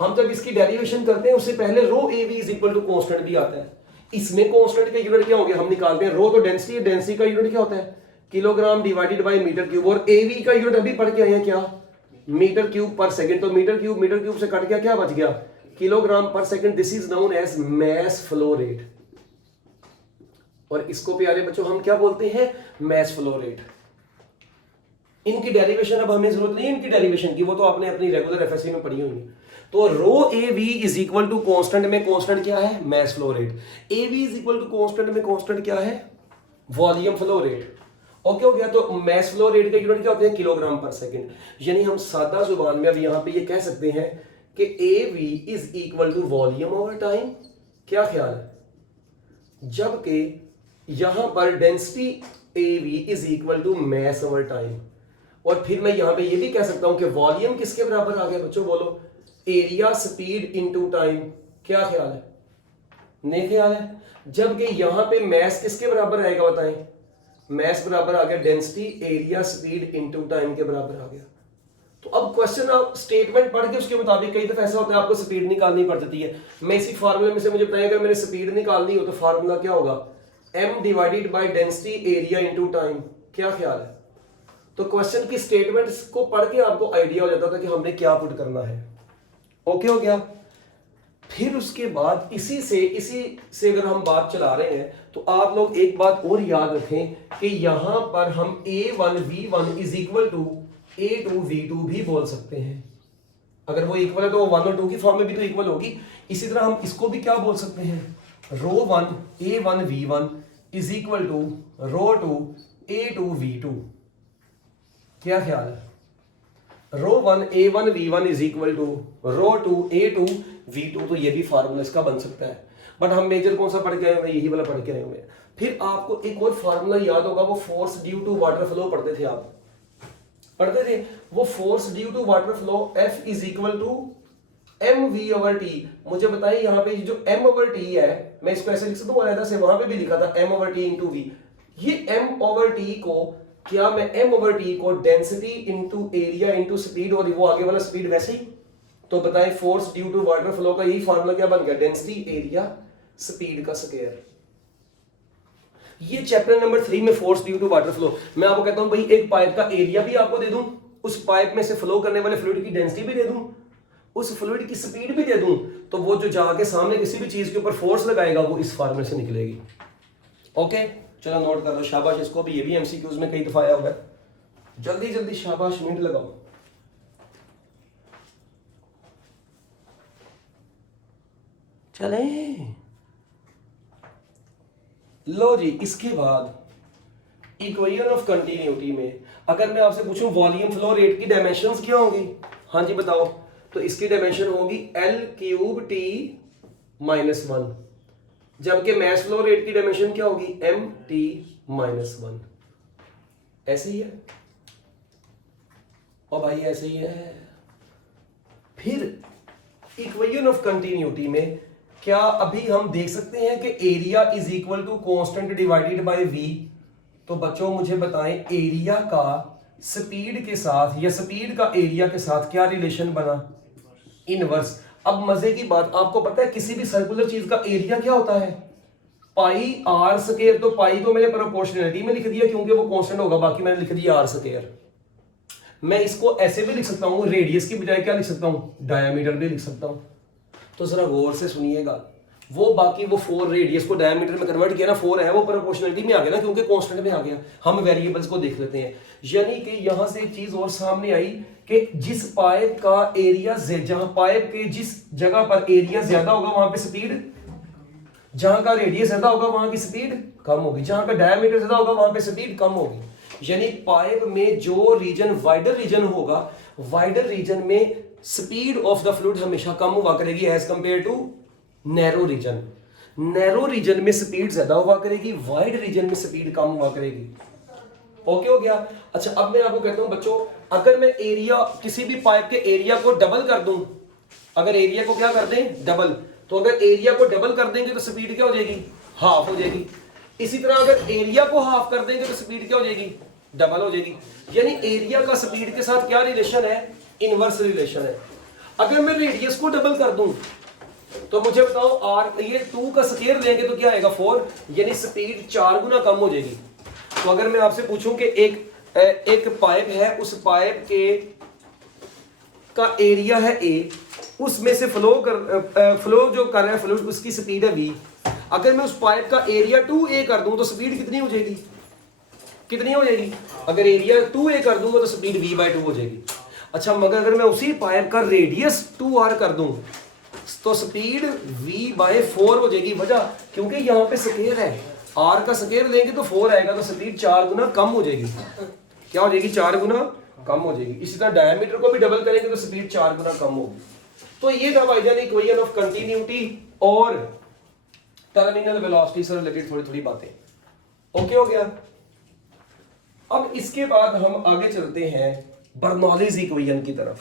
हम जब इसकी डेरिवेशन करते हैं उससे पहले rho a we is equal to constant भी आता है। इसमें कांस्टेंट के यूनिट क्या होंगे? हम निकालते हैं। रो तो डेंसिटी है, डेंसिटी का यूनिट क्या होता है? Kilogram divided by metre cube. और एवी का यूनिट अभी पढ़ के आए हैं क्या? Metre cube per second. तो मीटर क्यूब से कट गया, क्या बच गया? Kilogram per second. This is known as mass flow rate. और इसको प्यारे बच्चों हम क्या बोलते हैं? Mass flow rate. इनकी डेरिवेशन अब हमें जरूरत नहीं है इनकी डेरिवेशन की, वो तो आपने अपनी रेगुलर एफएससी में पढ़ी होंगी। तो rho a we is equal to constant में कांस्टेंट क्या है? Mass flow rate. A we is equal to constant में कांस्टेंट क्या है? Volume flow rate. ओके हो गया। तो मैस फ्लो रेट का यूनिट क्या होते हैं? Kilogram per second. यानी हम सादा जुबान में अब यहां पे ये कह सकते हैं कि A we is equal to volume over time. क्या ख्याल है? जबकि यहां पर density A we is equal to mass over time. और फिर मैं यहां पे ये भी कह सकता हूं कि वॉल्यूम किसके बराबर आ गया बच्चों? बोलो, एरिया स्पीड इनटू टाइम। क्या ख्याल है? नहीं ख्याल है? जबकि यहां पे मैस किसके बराबर आएगा बताएं? मैस बराबर आ गया density area speed into time के बराबर आ गया। तो अब क्वेश्चन आप स्टेटमेंट पढ़ के उसके मुताबिक, कई दफा ऐसा होता है आपको स्पीड निकालनी पड़ जाती है। मैं इसी फार्मूले में से मुझे बताएं, अगर मैंने स्पीड निकालनी हो तो फार्मूला क्या होगा? m divided by density area into time. क्या ख्याल है? तो क्वेश्चन की स्टेटमेंट्स को पढ़ के आपको आइडिया हो जाता था कि हमने क्या पुट करना है। ओके हो गया। फिर उसके बाद इसी से अगर हम बात चला रहे हैं तो आप लोग एक बात और याद रखें कि यहां पर हम a1v1 is equal to a2v2 भी बोल सकते हैं। अगर वो इक्वल है तो वो 1 और 2 की फॉर्म में भी तो इक्वल होगी। इसी तरह हम इसको भी क्या बोल सकते हैं, rho 1 a1v1 is equal to rho 2 a2v2। क्या ख्याल है? Rho 1 a1v1 is equal to rho 2 a2v2, तो ये भी फार्मूला इसका बन सकता है। बट हम मेजर कौन सा पढ़ के आए हुए हैं, यही वाला पढ़ के आए हुए हैं। फिर आपको एक और फार्मूला याद होगा, वो force due to water flow पढ़ते थे आप, पढ़ते थे वो force due to water flow F is equal to mv/t। मुझे बताइए यहाँ पे जो m/t है, मैं इसको ऐसे लिख सकता हूँ, अलग से वहां पे भी लिखा था m/t इंटू v। ये m/t को क्या मैं m/t को density into area into speed, और वो आगे वाला स्पीड वैसे ही, तो बताएं force due to water flow का यही फार्मूला क्या बन गया, डेंसिटी एरिया स्पीड का स्क्वायर। ये चैप्टर नंबर 3 में force due to water flow. मैं आपको कहता हूं भाई एक पाइप का एरिया भी आपको दे दूं, उस पाइप में से फ्लो करने वाले फ्लूइड की डेंसिटी भी दे दूं, उस फ्लूइड की स्पीड भी दे दूं, तो वो जो जाके सामने किसी भी चीज के ऊपर फोर्स लगाएगा वो इस फार्मूले से निकलेगी। ओके चलो नोट कर लो, शाबाश। इसको भी, ये भी एमसीक्यूज में कई दफा आया हुआ है। जल्दी जल्दी शाबाश, मिनट लगाओ। चले लो जी। इसके बाद इक्वेशन ऑफ कंटिन्यूटी में अगर मैं आपसे पूछूं वॉल्यूम फ्लो रेट की डायमेंशंस क्या होंगी, हाँ जी बताओ, तो इसकी डायमेंशन होगी L3T-1, जबकि मैस फ्लो रेट की डायमेंशन क्या होगी MT-1। ऐसे ही है और भाई ऐसे ही है। फिर इक्वेशन ऑफ कंटिन्यूटी में क्या अभी हम देख सकते हैं कि area is equal to constant divided by v। तो बच्चों मुझे बताएं एरिया का स्पीड के साथ या स्पीड का एरिया के साथ क्या रिलेशन बना, इनवर्स। अब मजे की बात, आपको पता है किसी भी सर्कुलर चीज का एरिया क्या होता है, पाई आर स्क्वायर। तो पाई को मैंने प्रोपोर्शनलिटी में लिख दिया क्योंकि वो कांस्टेंट होगा, बाकी मैंने लिख दिया आर स्क्वायर। मैं इसको ऐसे भी लिख सकता हूं, रेडियस की बजाय क्या लिख सकता हूं, डायमीटर भी लिख सकता हूं। तो जरा गौर से सुनिएगा, वो बाकी वो 4 रेडियस को डायमीटर में कन्वर्ट किया ना, 4 है वो प्रोपोर्शनलिटी में आ गया ना, क्योंकि कांस्टेंट में आ गया। हम वेरिएबल्स को देख लेते हैं। यानी कि यहां से एक चीज और सामने आई कि जिस पाइप का एरिया, जहां पाइप के जिस जगह पर एरिया ज्यादा होगा वहां पे स्पीड, जहां का रेडियस ज्यादा होगा वहां की स्पीड कम होगी, जहां का डायमीटर ज्यादा होगा वहां पे स्पीड कम होगी। यानी पाइप में जो रीजन वाइडर रीजन होगा, वाइडर रीजन में स्पीड ऑफ द फ्लूइड हमेशा कम हुआ करेगी as compare to narrow region. Narrow region में स्पीड ज्यादा हुआ करेगी, वाइड रीजन में स्पीड कम हुआ करेगी। ओके हो गया। अच्छा अब मैं आपको कहता हूं बच्चों, अगर मैं एरिया, किसी भी पाइप के एरिया को डबल कर दूं, अगर एरिया को क्या कर दें डबल, तो अगर एरिया को डबल कर देंगे तो स्पीड क्या हो जाएगी, हाफ हो जाएगी। इसी तरह अगर एरिया को हाफ कर देंगे तो स्पीड क्या हो जाएगी, डबल हो जाएगी। यानी एरिया का स्पीड के साथ क्या रिलेशन है, इनवर्स रिलेशन है। अगर मैं रेडियस को डबल कर दूं तो मुझे बताओ आर, ये 2 का स्क्वायर लेंगे तो क्या आएगा 4, यानी स्पीड 4 गुना कम हो जाएगी। तो अगर मैं आपसे पूछूं कि एक पाइप है, उस पाइप के का एरिया है a, उसमें से फ्लो जो कर रहा है फ्लूइड, उसकी स्पीड है v। अगर मैं उस पाइप का एरिया 2a कर दूं तो स्पीड कितनी हो जाएगी, कितनी हो जाएगी, अगर एरिया 2a कर दूंगा तो स्पीड v/2 हो जाएगी। अच्छा मगर अगर मैं उसी पाइप का रेडियस 2r कर दूं तो स्पीड v/4 हो जाएगी। वजह क्योंकि यहाँ पे स्क्वायर है, r का स्क्वायर लेंगे तो 4 आएगा, तो स्पीड 4 गुना कम हो जाएगी। क्या हो जाएगी, 4 गुना कम हो जाएगी। इसी तरह डायमीटर को भी डबल करेंगे तो स्पीड 4 गुना कम होगी। तो ये था भाईजान इक्वेशन ऑफ कंटिन्यूटी और टर्मिनल वेलोसिटी से रिलेटेड थोड़ी थोड़ी बातें। ओके हो गया। अब इसके बाद हम आगे चलते हैं बर्नौलीज इक्वेशन की तरफ।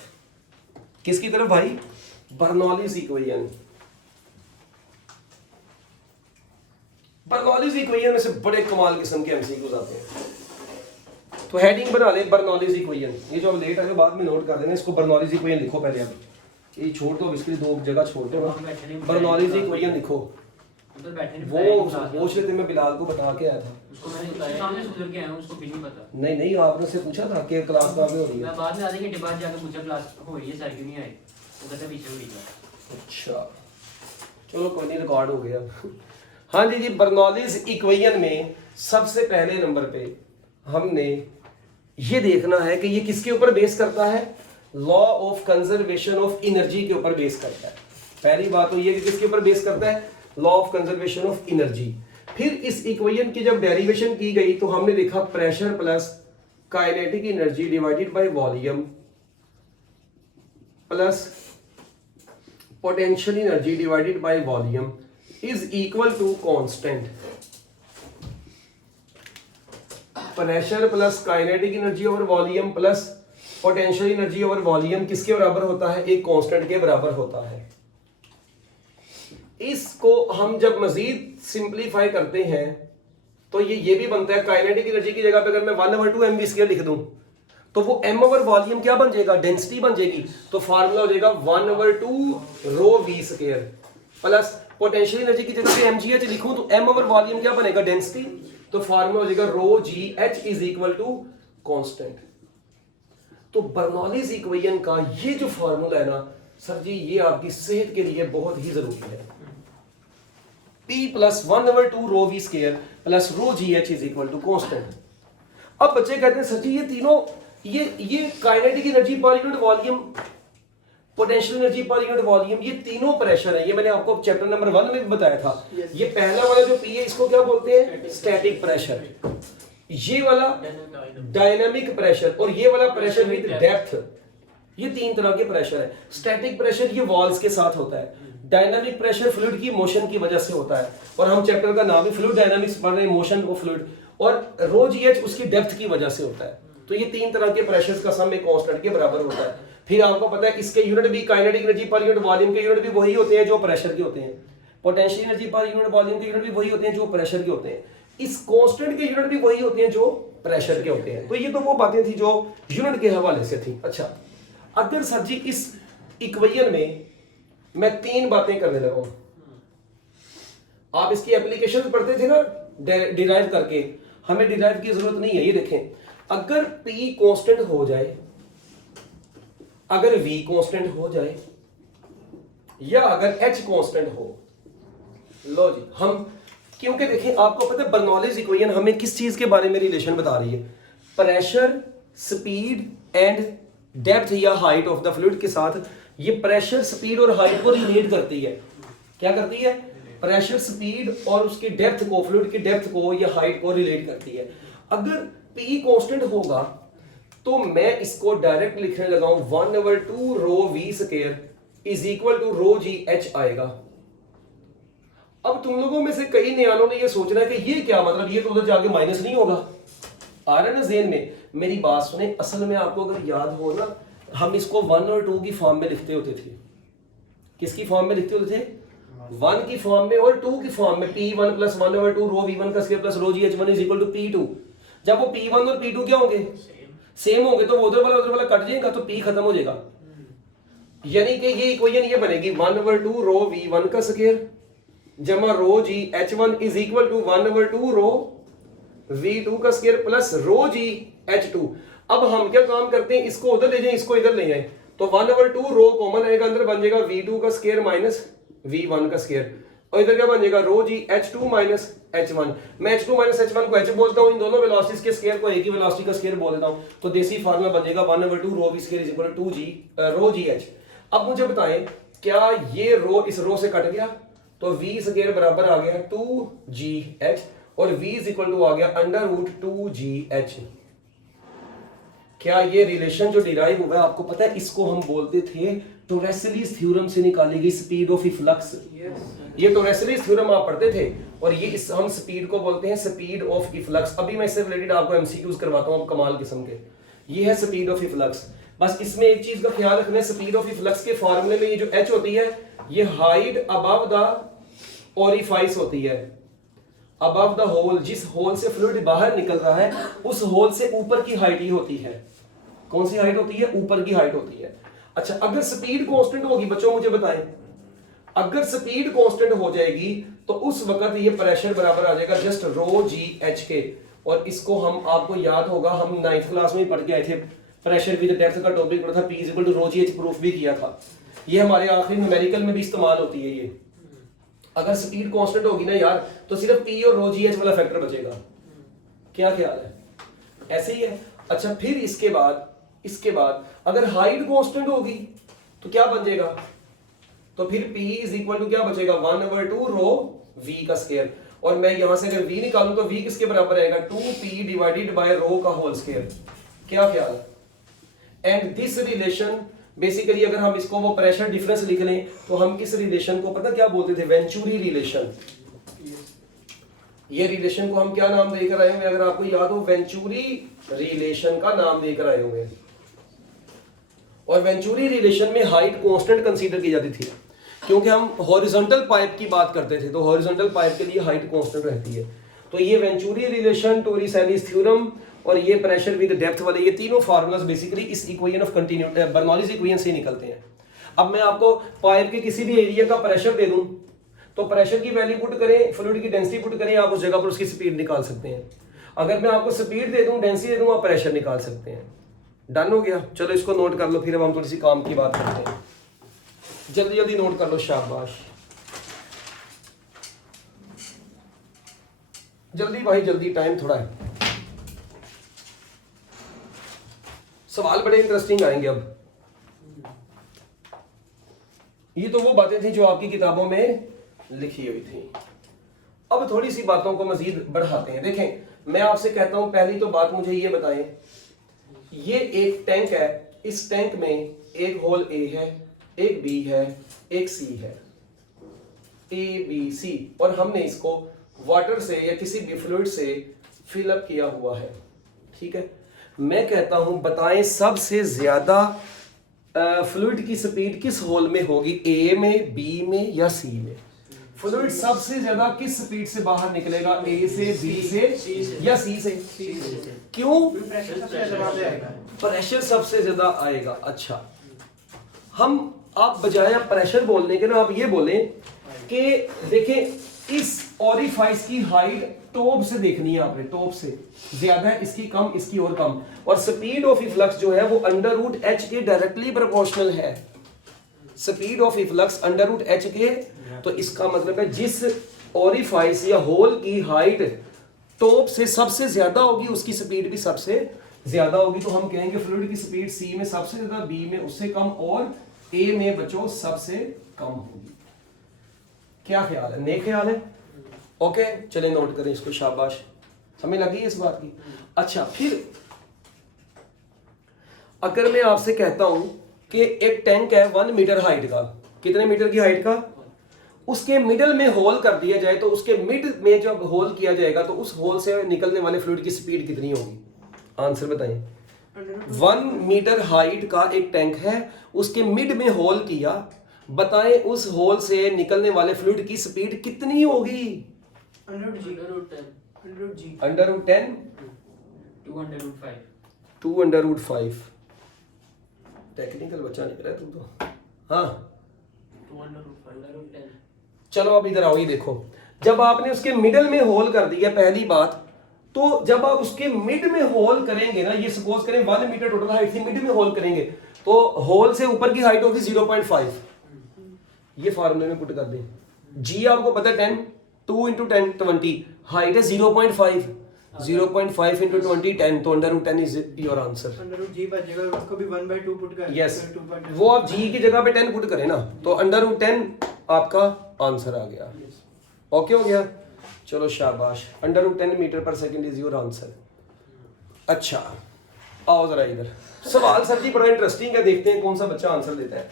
किसकी तरफ भाई, बर्नौलीज इक्वेशन। बर्नौलीज इक्वेशन में से बड़े कमाल किस्म के एमसीक्यूज आते हैं। तो हेडिंग बना ले बर्नौलीज इक्वेशन। ये जो लेट आए बाद में नोट कर देना, इसको बर्नौलीज इक्वेशन लिखो पहले। अब ये छोड़ दो, इसके लिए 2 जगह छोड़ दो। बर्नौलीज इक्वेशन लिखो, उधर बैठे नहीं, वो क्लास में। पूछ लेते, मैं बिलाल को बता के आया था। उसको मैंने बताया सामने से गुजर के आया हूँ, उसको भी नहीं पता। नहीं नहीं, आपने से पूछा था कि क्लास कहाँ पे हो रही है। मैं बाद में आधे घंटे बाद जाकर पूछा क्लास हो रही है सर क्यों नहीं आए, वो कहते पीछे हुई है। अच्छा चलो कोई नहीं, रिकॉर्ड हो गया। हाँ जी बर्नौलीज इक्वेशन में सबसे पहले नंबर पे हमने ये देखना है कि ये किसके ऊपर बेस करता है, law of conservation of energy के ऊपर बेस करता है। पहली बात तो ये कि किसके ऊपर बेस करता है, law of conservation of energy. फिर इस इक्वेशन की जब डेरिवेशन की गई तो हमने देखा pressure plus kinetic energy divided by volume plus potential energy divided by volume is equal to constant. Pressure plus kinetic energy over volume plus potential energy over volume किसके बराबर होता है, एक कांस्टेंट के बराबर होता है। इसको हम जब मजीद सिंपलीफाई करते हैं तो ये भी बनता है, काइनेटिक एनर्जी की जगह पे अगर मैं 1/2 mv² लिख दूं तो वो m ओवर वॉल्यूम क्या बन जाएगा, डेंसिटी बन जाएगी। तो फार्मूला हो जाएगा 1/2 rho we square plus potential energy की जगह पे mgh लिखूं तो m ओवर वॉल्यूम क्या बनेगा, डेंसिटी। तो फार्मूला हो जाएगा rho ji H is equal to constant. तो बर्नौलीज इक्वेशन का ये जो फार्मूला है ना सर जी, ये आपकी सेहत के लिए बहुत ही जरूरी है। P plus 1/2 rho we square plus rho ji H is equal to constant. अब बच्चे कहते हैं सर जी ये तीनों ये kinetic energy per unit volume, potential energy per unit volume, ये तीनों प्रेशर है। ये मैंने आपको चैप्टर नंबर 1 में भी बताया था। ये पहला वाला जो P है इसको क्या बोलते हैं, स्टैटिक प्रेशर। ये वाला डायनामिक प्रेशर और ये वाला प्रेशर विद डेप्थ। ये तीन तरह के प्रेशर है। स्टैटिक प्रेशर ये वॉल्स के साथ होता है, डायनामिक प्रेशर फ्लूइड की मोशन की वजह से होता है, और हम चैप्टर का नाम ही फ्लूइड डायनामिक्स पढ़ रहे हैं, मोशन ऑफ फ्लूइड, और रो जीएच उसकी डेप्थ की वजह से होता है। तो ये तीन तरह के प्रेशर्स का सम एक कांस्टेंट के बराबर होता है। फिर आपको पता है इसके यूनिट भी, kinetic energy per unit volume के यूनिट भी वही होते हैं जो प्रेशर के होते हैं, potential energy per unit volume के यूनिट भी वही होते हैं जो प्रेशर के होते हैं, इस कांस्टेंट के यूनिट भी वही होते हैं जो प्रेशर के होते हैं। तो ये तो वो बातें थी जो यूनिट के हवाले से थी। अच्छा, अगर सर जी इस इक्वेशन में मैं तीन बातें करने लगा हूं, आप इसकी एप्लीकेशन पढ़ते थे ना डिराइव करके, हमें डिराइव की जरूरत नहीं है। ये देखें, अगर P कांस्टेंट हो जाए, अगर V कांस्टेंट हो जाए, या अगर H कांस्टेंट हो, लो जी हम, क्योंकि देखिए आपको पता है बर्नौलीज इक्वेशन हमें किस चीज के बारे में रिलेशन बता रही है, प्रेशर, स्पीड एंड डेप्थ या हाइट ऑफ द फ्लूइड के साथ ये प्रेशर, स्पीड और हाइट को रिलेट करती है। क्या करती है, प्रेशर, स्पीड और उसकी डेप्थ को, फ्लूइड की डेप्थ को या हाइट को रिलेट करती है। अगर P कांस्टेंट होगा तो मैं इसको डायरेक्ट लिखने लगा हूं 1/2 rho we square is equal to rho ji h आएगा। अब तुम लोगों में से कई न्यानों ने ये सोचना है कि ये क्या मतलब, ये तो उधर जाके माइनस नहीं होगा। आ रहा है ना ज़हन में, मेरी बात सुने। असल में आपको अगर याद हो ना, हम इसको 1 और 2 की फॉर्म में लिखते होते थे। किसकी फॉर्म में लिखते होते थे, 1 की फॉर्म में और 2 की फॉर्म में। P1 प्लस 1/2 रो V1 का square plus rho GH1 is equal to P2। जब वो P1 और P2 क्या होंगे, सेम होंगे, तो वो उधर वाला कट जाएगा तो P खत्म हो जाएगा। यानी कि ये इक्वेशन ये बनेगी 1/2 रो V1 का स्क्वायर जमा rho GH1 is equal to 1/2 rho V2 का स्क्वायर प्लस रो GH2। अब हम क्या काम करते हैं, इसको उधर ले जाएं, इसको इधर ले जाएं, तो 1/2 रो कॉमन आएगा, अंदर बन जाएगा V2 का स्क्वायर माइनस V1 का स्क्वायर, और इधर क्या बन जाएगा रो GH2 माइनस H1। मैं H2 माइनस H1 को H बोलता हूं, इन दोनों वेलोसिटीज के स्क्वायर को एक ही वेलोसिटी का स्क्वायर बोल देता हूं, तो देसी फार्मूला बन जाएगा 1/2 rho V square is equal to 2G rho GH। अब मुझे बताएं, क्या ये रो इस रो से कट गया, तो V स्क्वायर बराबर आ गया 2GH और V इज इक्वल टू आ गया √2GH। क्या ये रिलेशन जो डिराइव हुआ है आपको पता है, इसको हम बोलते थे टोरेसिलीज थ्योरम से निकाली गई स्पीड ऑफ इफ्लक्स। ये टोरेसिलीज थ्योरम आप पढ़ते थे, और ये हम स्पीड को बोलते हैं स्पीड ऑफ इफ्लक्स। अभी मैं इससे रिलेटेड आपको एमसीक्यूज करवाता हूं कमाल किस्म के। ये है स्पीड ऑफ इफ्लक्स। बस इसमें एक चीज का ख्याल रखना है, स्पीड ऑफ इफ्लक्स के फॉर्मूले में ये जो H होती है, ये हाइट अबव द ओरिफाइस होती है, अबव द होल, जिस होल से फ्लूइड बाहर निकल रहा है उस होल से ऊपर की हाइट ही होती है। कौन सी हाइट होती है, ऊपर की हाइट होती है। अच्छा, अगर स्पीड कांस्टेंट होगी बच्चों मुझे बताएं, अगर स्पीड कांस्टेंट हो जाएगी तो उस वक्त ये प्रेशर बराबर आ जाएगा जस्ट रो जी एच के। और इसको हम, आपको याद होगा हम 9th क्लास में ही पढ़ के आए थे, प्रेशर विद डेप्थ का टॉपिक पढ़ा था, P equal to rho ji H, proof भी किया था। ये हमारे आखिरी न्यूमेरिकल में भी इस्तेमाल होती है ये। अगर स्पीड कांस्टेंट होगी ना यार तो सिर्फ P और रो जी एच वाला फैक्टर बचेगा। क्या ख्याल है? ऐसे ही है। अच्छा, फिर इसके बाद अगर हाइट कांस्टेंट होगी तो क्या बन जाएगा? तो फिर P इज इक्वल टू क्या बचेगा? 1/2 रो V का स्क्वायर। और मैं यहां से अगर V निकालूं तो V किसके बराबर आएगा? 2P डिवाइडेड बाय रो का होल स्क्वायर। क्या ख्याल है? एंड दिस रिलेशन बेसिकली अगर हम इसको वो प्रेशर डिफरेंस लिख लें तो हम किस रिलेशन को पता क्या बोलते थे? Venturi relation. ये रिलेशन को हम क्या नाम देकर आए होंगे? अगर आपको याद हो, वेंचुरी रिलेशन का नाम देकर आए होंगे। और वेंचुरी रिलेशन में हाइट कांस्टेंट कंसीडर की जाती थी क्योंकि हम हॉरिजॉन्टल पाइप की बात करते थे, तो हॉरिजॉन्टल पाइप के लिए हाइट कांस्टेंट रहती है। तो ये वेंचुरी रिलेशन, टोरिसेलीस थ्योरम और ये प्रेशर विद डेप्थ वाले, ये तीनों फार्मूलाज बेसिकली इस equation of continuity, Bernoulli's equation से निकलते हैं। अब मैं आपको पाइप के किसी भी एरिया का प्रेशर दे दूं तो प्रेशर की वैल्यू पुट करें, फ्लूइड की डेंसिटी पुट करें, आप उस जगह पर उसकी स्पीड निकाल सकते हैं। अगर मैं आपको स्पीड दे दूं, डेंसिटी दे दूं, आप प्रेशर निकाल सकते हैं। डन हो गया? चलो इसको नोट कर लो, फिर अब हम थोड़ी सी काम की बात करते हैं। जल्दी जल्दी नोट कर लो, शाबाश, जल्दी भाई जल्दी, टाइम थोड़ा है। सवाल बड़े इंटरेस्टिंग आएंगे अब। ये तो वो बातें थी जो आपकी किताबों में लिखी हुई थी। अब थोड़ी सी बातों को मजीद बढ़ाते हैं। देखें, मैं आपसे कहता हूं, पहली तो बात मुझे ये बताएं, ये एक टैंक है, इस टैंक में एक होल ए है, एक बी है, एक सी है, ए बी सी, और हमने इसको वाटर से या किसी भी फ्लूइड से फिलअप किया हुआ है। ठीक है, मैं कहता हूं बताएं सबसे ज्यादा फ्लूइड की स्पीड किस होल में होगी? ए में, बी में या सी में? फ्लूइड सबसे ज्यादा किस स्पीड से बाहर निकलेगा? ए से, बी से या सी से? क्यों? प्रेशर सबसे ज्यादा आएगा। अच्छा, आप बजाय प्रेशर बोलने के ना आप ये बोलें कि देखें, इस ऑरिफाइस की हाइट टॉप से देखनी है आपने, टॉप से ज्यादा है, इसकी कम, इसकी और कम, और स्पीड ऑफ इफ्लक्स जो है वो अंडर रूट एच के डायरेक्टली प्रोपोर्शनल है। Speed of efflux under root H के, तो इसका मतलब है जिस ऑरिफाइस या होल की हाइट टॉप से सबसे ज्यादा होगी उसकी स्पीड भी सबसे ज्यादा होगी। तो हम कहेंगे फ्लूइड की स्पीड सी में सबसे ज्यादा, बी में उससे कम, और ए में बच्चों सबसे कम होगी। क्या ख्याल है? नेक ख्याल है? ओके, चले नोट करें इसको, शाबाश, हमें लगी इस बात की। अच्छा, फिर अगर मैं आपसे कहता हूं कि एक टैंक है 1 मीटर हाइट का, कितने मीटर की हाइट का? उसके मिडल में होल कर दिया जाए तो उसके मिड में जब होल किया जाएगा तो उस होल से निकलने वाले फ्लूइड की स्पीड कितनी होगी? आंसर बताएं। 1 मीटर हाइट का एक टैंक है, उसके मिड में होल किया, बताएं उस होल से निकलने वाले फ्लूइड की स्पीड कितनी होगी? अंडर रूट 10 2/5 टेक्निकल बच्चा निकला तू तो। हाँ, चलो अब इधर आओ, ये देखो, जब आपने उसके मिडल में होल कर दिया, पहली बात तो जब आप उसके मिड में होल करेंगे ना, ये सपोज करें 1 मीटर टोटल हाइट थी, मिड में होल करेंगे तो होल से ऊपर की हाइट होगी 0.5। ये फार्मूले में पुट कर दें। जी आपको पता है 10, 2 into 10 20, हाइट है 0.5, 0.5 into 20 10, तो under root 10 is your answer. Under root g बचेगा, उसको भी 1/2 पुट कर। यस, वो आप जी की जगह पे 10 पुट करें ना, तो अंडर रूट 10 आपका आंसर आ गया। ओके हो गया? चलो शाबाश, अंडर रूट 10 मीटर पर सेकंड इज योर आंसर। अच्छा, आओ जरा इधर। सवाल सर जी बड़ा इंटरेस्टिंग है, देखते हैं कौन सा बच्चा आंसर देता है।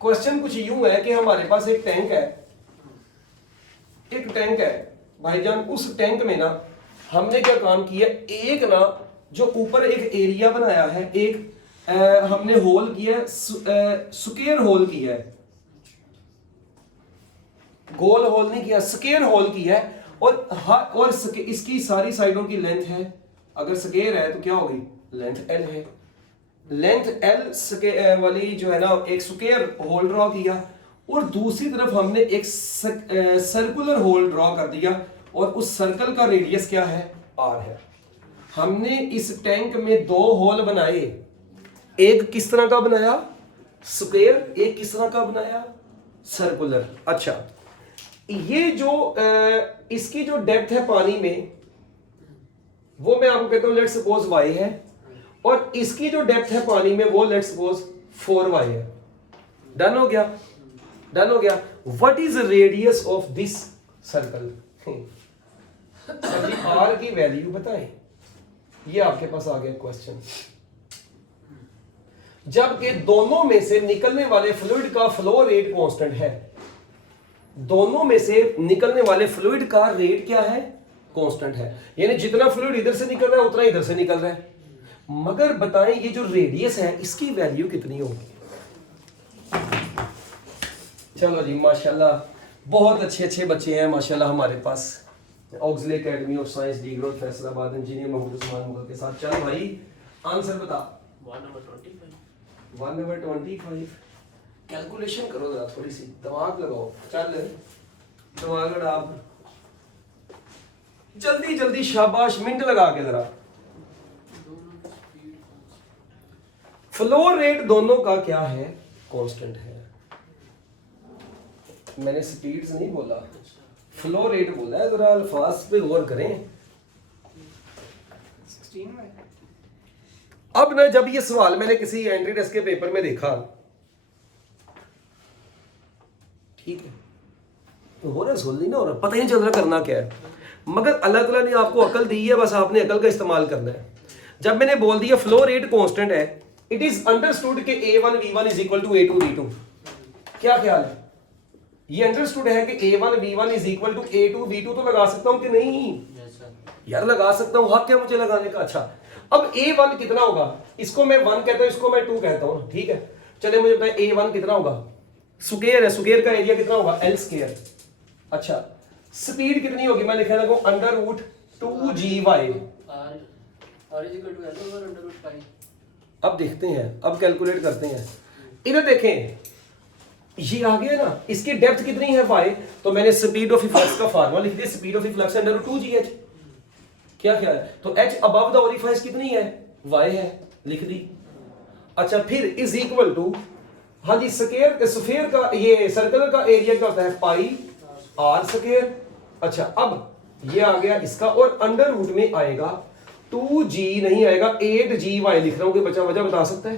क्वेश्चन कुछ यूं है कि हमारे पास एक टैंक है भाईजान, उस टैंक में ना हमने क्या काम किया, एक ना जो ऊपर एक एरिया बनाया है, एक हमने होल किया, स्क्वायर होल किया है, गोल होल नहीं किया, स्क्वायर होल किया है, और इसकी सारी साइडों की लेंथ है, अगर स्क्वायर है तो क्या होगी? लेंथ एल है। लेंथ एल वाली जो है ना, एक स्क्वायर होल ड्रॉ किया, और दूसरी तरफ हमने एक सर्कुलर होल ड्रॉ कर दिया और उस सर्कल का रेडियस क्या है, r है। हमने इस टैंक में दो होल बनाए, एक किस तरह का बनाया, स्क्वायर, एक किस तरह का बनाया, सर्कुलर। अच्छा, ये जो इसकी जो डेप्थ है पानी में वो मैं आपको कहता हूं लेट्स सपोज y है, और इसकी जो डेप्थ है पानी में वो लेट्स सपोज 4y है। डन हो गया, डन हो गया। What is radius of this circle? सभी r की वैल्यू बताएं। ये आपके पास आ गया क्वेश्चन। जबकि दोनों में से निकलने वाले फ्लूइड का फ्लो रेट कांस्टेंट है, दोनों में से निकलने वाले फ्लूइड का रेट क्या है, कांस्टेंट है। यानी जितना फ्लूइड इधर से निकल रहा है उतना इधर से निकल रहा है। मगर बताएं ये जो रेडियस है इसकी वैल्यू कितनी होगी? चलो जी, माशाल्लाह बहुत अच्छे अच्छे बच्चे हैं माशाल्लाह हमारे पास। Oxley academy of science, D growth, Faisalabad, engineer Mohammad Usman Mughal के साथ। चल भाई आंसर बता। 1 नंबर 25। कैलकुलेशन करो जरा, थोड़ी सी दिमाग लगाओ। चल दिमाग लगा, जल्दी जल्दी, शाबाश, मिनट लगा के जरा। फ्लो रेट दोनों का क्या है, कांस्टेंट है। मैंने स्पीड से नहीं बोला, फ्लो रेट बोला है। जरा अल्फाज पे गौर करें। 16 में अब ना जब ये सवाल मैंने किसी एंट्री टेस्ट के पेपर में देखा, ठीक है, तो हो रहा सोल नहीं ना हो रहा, पता ही नहीं चल रहा करना क्या है। मगर अल्लाह ताला ने आपको अकल दी है, बस आपने अकल का इस्तेमाल करना है। जब मैंने बोल दिया फ्लो रेट कांस्टेंट है, इट इज अंडरस्टूड के A1 V1 is equal to A2 V2। क्या ख्याल है? ये अंडरस्टूड है कि A1 V1 is equal to A2 V2। तो लगा सकता हूं कि नहीं? यार लगा सकता हूं, हक है मुझे लगाने का। अच्छा, अब A1 कितना होगा? इसको मैं 1 कहता हूं, इसको मैं 2 कहता हूं, ठीक है। चलिए मुझे बताएं A1 कितना होगा? स्क्वायर है, स्क्वायर का एरिया कितना होगा, L स्क्वायर। अच्छा, स्पीड कितनी होगी? मैं लिखने लगा √2GY। अब देखते हैं, अब कैलकुलेट करते हैं। इधर देखें, ये आ गया ना, इसकी डेप्थ कितनी है y, तो मैंने स्पीड ऑफ इफ्लक्स का फार्मूला लिख दिया, स्पीड ऑफ इफ्लक्स √2GH। क्या ख्याल है? तो h अबव द ओरिफाइस कितनी है, y है, लिख दी। अच्छा, फिर इज इक्वल टू, हाँ जी, स्फीयर का, ये सर्कल का एरिया क्या होता है, पाई r स्क्वायर। अच्छा, अब ये आ गया इसका, और अंडर रूट में आएगा 2g नहीं आएगा 8GY लिख रहा हूं। कि बच्चा वजह बता सकता है?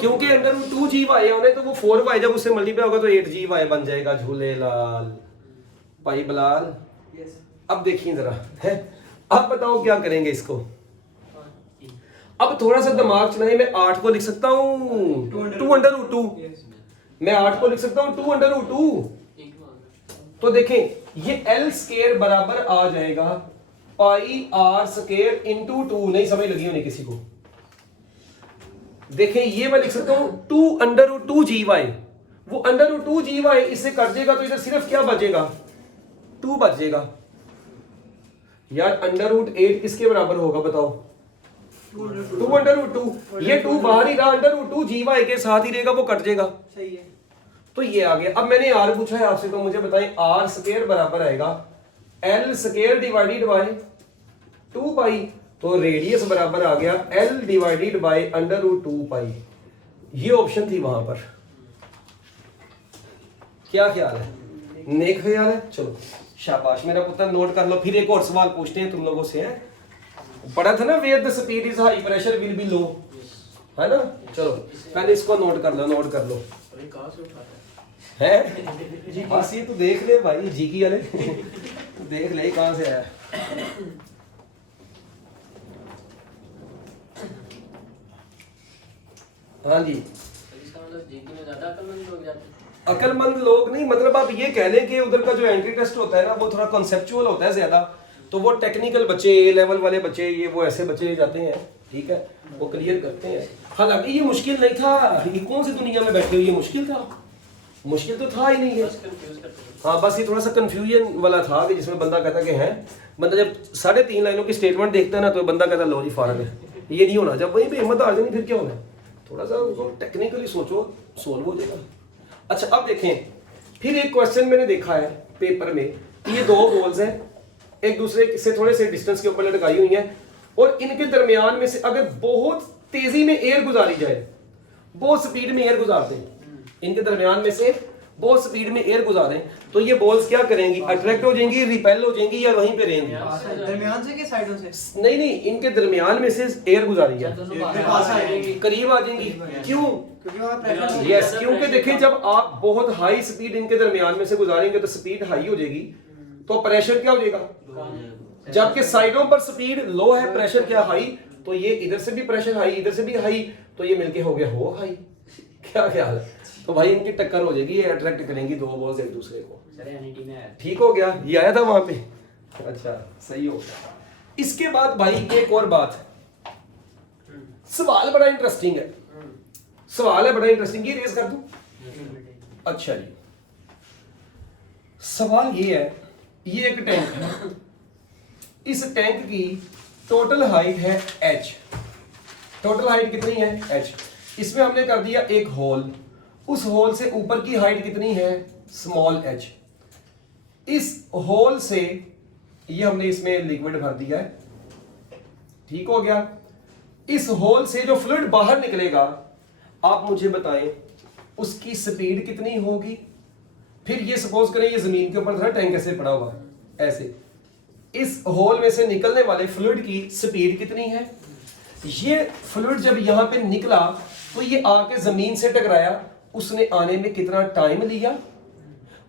क्योंकि अंडर रूट 2GY होने तो वो 4y जब उससे मल्टीप्लाई होगा तो 8GY बन जाएगा। झूले लाल भाई बलाल। अब देखिए जरा है, अब बताओ क्या करेंगे इसको। अब थोड़ा सा दिमाग चलाएं। मैं 8 को लिख सकता हूं 2√2। मैं 8 को लिख सकता हूं 2√2। तो देखें ये L स्क्वायर बराबर आ जाएगा पाई r स्क्वायर इंटू 2। नहीं समझ लगी होनी किसी को? देखें ये मैं लिख सकता हूं 2√2GY। वो √2GY इससे कट जाएगा तो इधर सिर्फ क्या बचेगा, 2 बचेगा। यार √8 किसके बराबर होगा बताओ? 2√2। ये 2 बाहर ही रहा, √2GY के साथ ही रहेगा, वो कट जाएगा। सही है। तो ये आ गया। अब मैंने r पूछा है आपसे, तो मुझे बताएं r स्क्वायर बराबर आएगा L स्क्वायर डिवाइडेड बाय 2 पाई। तो रेडियस बराबर आ गया L डिवाइडेड बाय √2 पाई। ये ऑप्शन थी वहां पर। क्या ख्याल है? नेक ख्याल है? चलो शाबाश मेरा पुत्र, नोट कर लो। फिर एक और सवाल पूछते हैं तुम लोगों से, है पढ़ा था ना, where the speed is high pressure will be low, है ना। चलो पहले इसको नोट कर लो, नोट कर लो। है जी, बस ये तो देख ले भाई, जी की वाले तो देख ले कहां से आया। हाँ जी, अकलमंद लोग नहीं, मतलब आप ये कह लें कि उधर का जो एंट्री टेस्ट होता है ना वो थोड़ा कॉन्सेप्चुअल होता है ज्यादा। तो वो टेक्निकल बच्चे, ए लेवल वाले बच्चे, ये वो ऐसे बच्चे जाते हैं, ठीक है, वो क्लियर करते हैं। हालांकि ये मुश्किल नहीं था। ये कौन सी दुनिया में बैठे हुए, ये मुश्किल था? मुश्किल तो था ही नहीं है। हाँ बस ये थोड़ा सा कंफ्यूजन वाला था कि जिसमें बंदा कहता कि है, बंदा जब 3.5 लाइनों की स्टेटमेंट देखता है ना तो बंदा कहता लो जी फारग है। ये नहीं होना, जब वहीं पे हिम्मत आ जानी फिर क्या होना है। थोड़ा सा टेक्निकली सोचो, सोल्व हो जाएगा। अच्छा अब देखें, फिर एक क्वेश्चन मैंने देखा है पेपर में, ये दो बॉल्स हैं, एक दूसरे से थोड़े से डिस्टेंस के ऊपर लटकाई हुई हैं, और इनके दरमियान में से अगर बहुत तेजी में एयर गुजारी जाए, बहुत स्पीड में एयर गुजार दें, इनके दरमियान में से बहुत स्पीड में एयर गुजारें, तो ये बॉल्स क्या करेंगी? अट्रैक्ट हो जाएंगी, रिपेल हो जाएंगी, या वहीं पे रहेंगी? दरमियान से के साइडों से? नहीं नहीं, इनके दरमियान में से एयर गुजारी है, पास आ जाएंगी। करीब आ जाएंगी। क्यों? क्योंकि वहाँ प्रेशर यस, क्योंकि देखिए जब आप बहुत हाई स्पीड इनके दरमियान में से गुजारेंगे तो स्पीड हाई हो जाएगी, तो प्रेशर क्या हो जाएगा? जबकि साइडों पर स्पीड लो है, प्रेशर क्या हाई, तो ये इधर से भी प्रेशर हाई, इधर से भी हाई, तो ये मिलके हो गया हो हाई। क्या ख्याल है? तो भाई इनकी टक्कर हो जाएगी, ये अट्रैक्ट करेंगी दो बॉल्स एक दूसरे को। ठीक हो गया? ये आया था वहां पे? अच्छा सही हो गया। इसके बाद भाई एक और बात, सवाल बड़ा इंटरेस्टिंग है, सवाल है बड़ा इंटरेस्टिंग, ये रेज कर दूं? अच्छा जी, सवाल ये है, ये एक टैंक है, इस टैंक की टोटल हाइट है h, टोटल हाइट कितनी है? h। इसमें हमने कर दिया एक होल, उस होल से ऊपर की हाइट कितनी है? Small h। इस होल से ये हमने इसमें लिक्विड भर दिया है, ठीक हो गया। इस होल से जो फ्लूइड बाहर निकलेगा, आप मुझे बताएं उसकी स्पीड कितनी होगी? फिर ये सपोज करें ये जमीन के ऊपर था, टैंक ऐसे पड़ा हुआ है ऐसे, इस होल में से निकलने वाले फ्लूइड की स्पीड कितनी है? ये फ्लूइड जब यहां पे निकला तो ये आके जमीन से टकराया, उसने आने में कितना टाइम लिया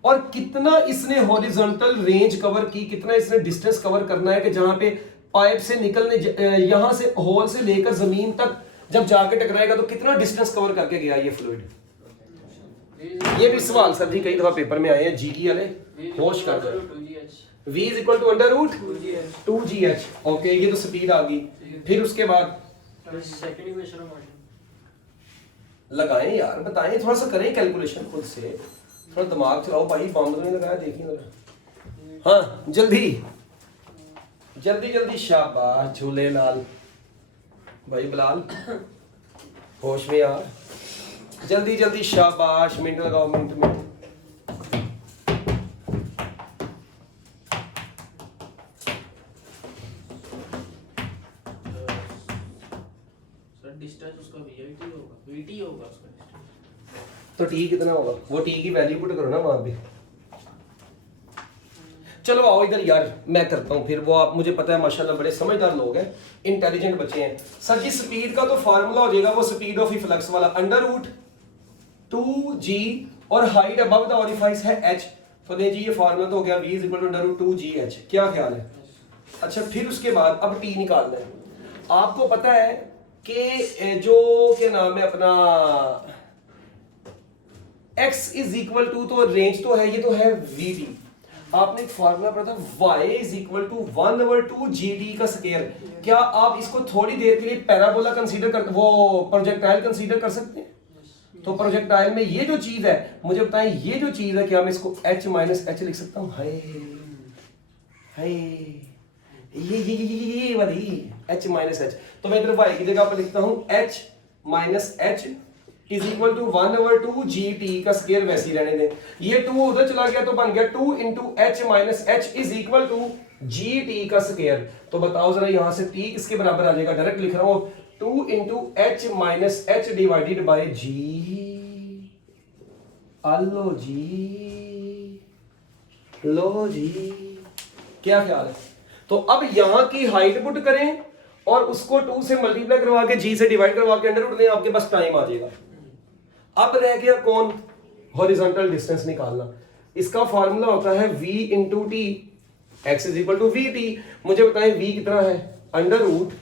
और कितना इसने हॉरिजॉन्टल रेंज कवर की, कितना इसने डिस्टेंस कवर करना है कि जहां पे पाइप से निकलने यहां से होल से लेकर जमीन तक जब जाके टकराएगा तो कितना डिस्टेंस कवर करके गया ये फ्लूइड। ये भी सवाल सर जी कई दफा पेपर में आए हैं, जीकी वाले होश कर दो। v is equal to under root 2gh। Okay, ये तो स्पीड आ गई। फिर उसके बाद लगाएं यार, बताएं, थोड़ा सा करें कैलकुलेशन खुद से, थोड़ा दिमाग चलाओ भाई, बंद नहीं लगाया, देखिए जरा। हाँ जल्दी जल्दी जल्दी, शाबाश झूले लाल भाई बिलाल, होश में यार, जल्दी जल्दी शाबाश, मिनट लगाओ, मिनट। डिस्टेंस उसका VT होगा, VT होगा उसका डिस्टेंस। तो टी कितना होगा? वो टी की वैल्यू पुट करो ना वहां पे। चलो आओ इधर यार, मैं करता हूं फिर। वो आप, मुझे पता है माशाल्लाह बड़े समझदार लोग हैं, इंटेलिजेंट बच्चे हैं। सर जी स्पीड का तो फार्मूला हो जाएगा वो स्पीड ऑफ फ्लक्स वाला, अंडर रूट 2g, और हाइट अबव द ओरिफाइस है h। तो नहीं जी, ये फार्मूला तो हो गया v is equal to under root 2gh। क्या ख्याल है? अच्छा फिर उसके बाद अब t निकालना है। आपको पता है कि जो क्या नाम है अपना x इज इक्वल टू, तो रेंज तो है, ये तो है vt। आपने एक फार्मूला पढ़ा था y इज इक्वल टू 1/2 का स्क्वायर। क्या आप इसको थोड़ी देर के लिए पैराबोला कंसीडर कर, वो प्रोजेक्टाइल कंसीडर कर सकते हैं? तो प्रोजेक्टाइल में ये जो चीज है, मुझे बताएं ये जो चीज है, क्या मैं इसको h माइनस एच लिख सकता हूँ? हाय हाय, ये वाली h माइनस एच। तो मैं इधर y की जगह पर लिखता हूँ h minus H is equal to 1/2 का स्क्वायर वैसे ही रहने दें। ये 2 उधर चला गया तो बन गया 2 into H minus H is equal to का स्क्वायर। तो बताओ जरा यहाँ से t किसके बराबर आ जाएगा? डायरेक्ट लिख रहा हूँ 2 into H minus h divided by g. अलो जी, लो जी, क्या ख्याल है? तो अब यहां की हाइट पुट करें और उसको 2 से मल्टीप्लाई करवा के g से डिवाइड करवा के अंडर रूट लें, आपके पास टाइम आ जाएगा। अब रह गया कौन? हॉरिजॉन्टल डिस्टेंस निकालना। इसका फार्मूला होता है v into t, x is equal to vt। मुझे बताएं v कितना है? Under root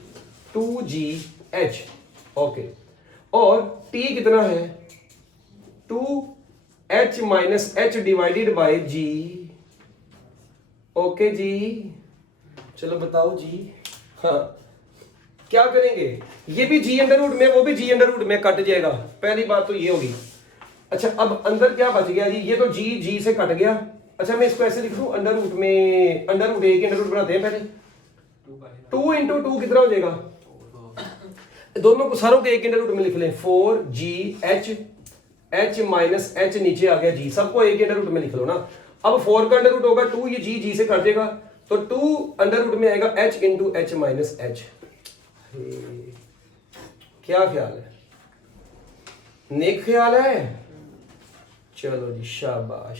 2gh। ओके, और t कितना है? 2h minus h divided by g। Okay जी, चलो बताओ जी। हाँ क्या करेंगे? ये भी g अंडर रूट में, वो भी g अंडर रूट में, कट जाएगा। पहली बात तो ये होगी। अच्छा अब अंदर क्या बच गया जी? ये तो g से कट गया। अच्छा मैं इसको ऐसे लिख दूं, अंडर रूट में अंडर रूट एक अंडर रूट बनाते हैं पहले। 2 इंटू 2 कितना हो जाएगा? दोनों को सारों के एक अंडर रूट में लिख लें, 4gh h माइनस h नीचे आ गया g, सबको एक अंडर रूट में लिख लो ना। अब 4 का अंडर रूट होगा 2, ये g से कर देगा तो 2 अंडर रूट में आएगा h into h minus h। क्या ख्याल है? नेक ख्याल है? चलो जी शाबाश।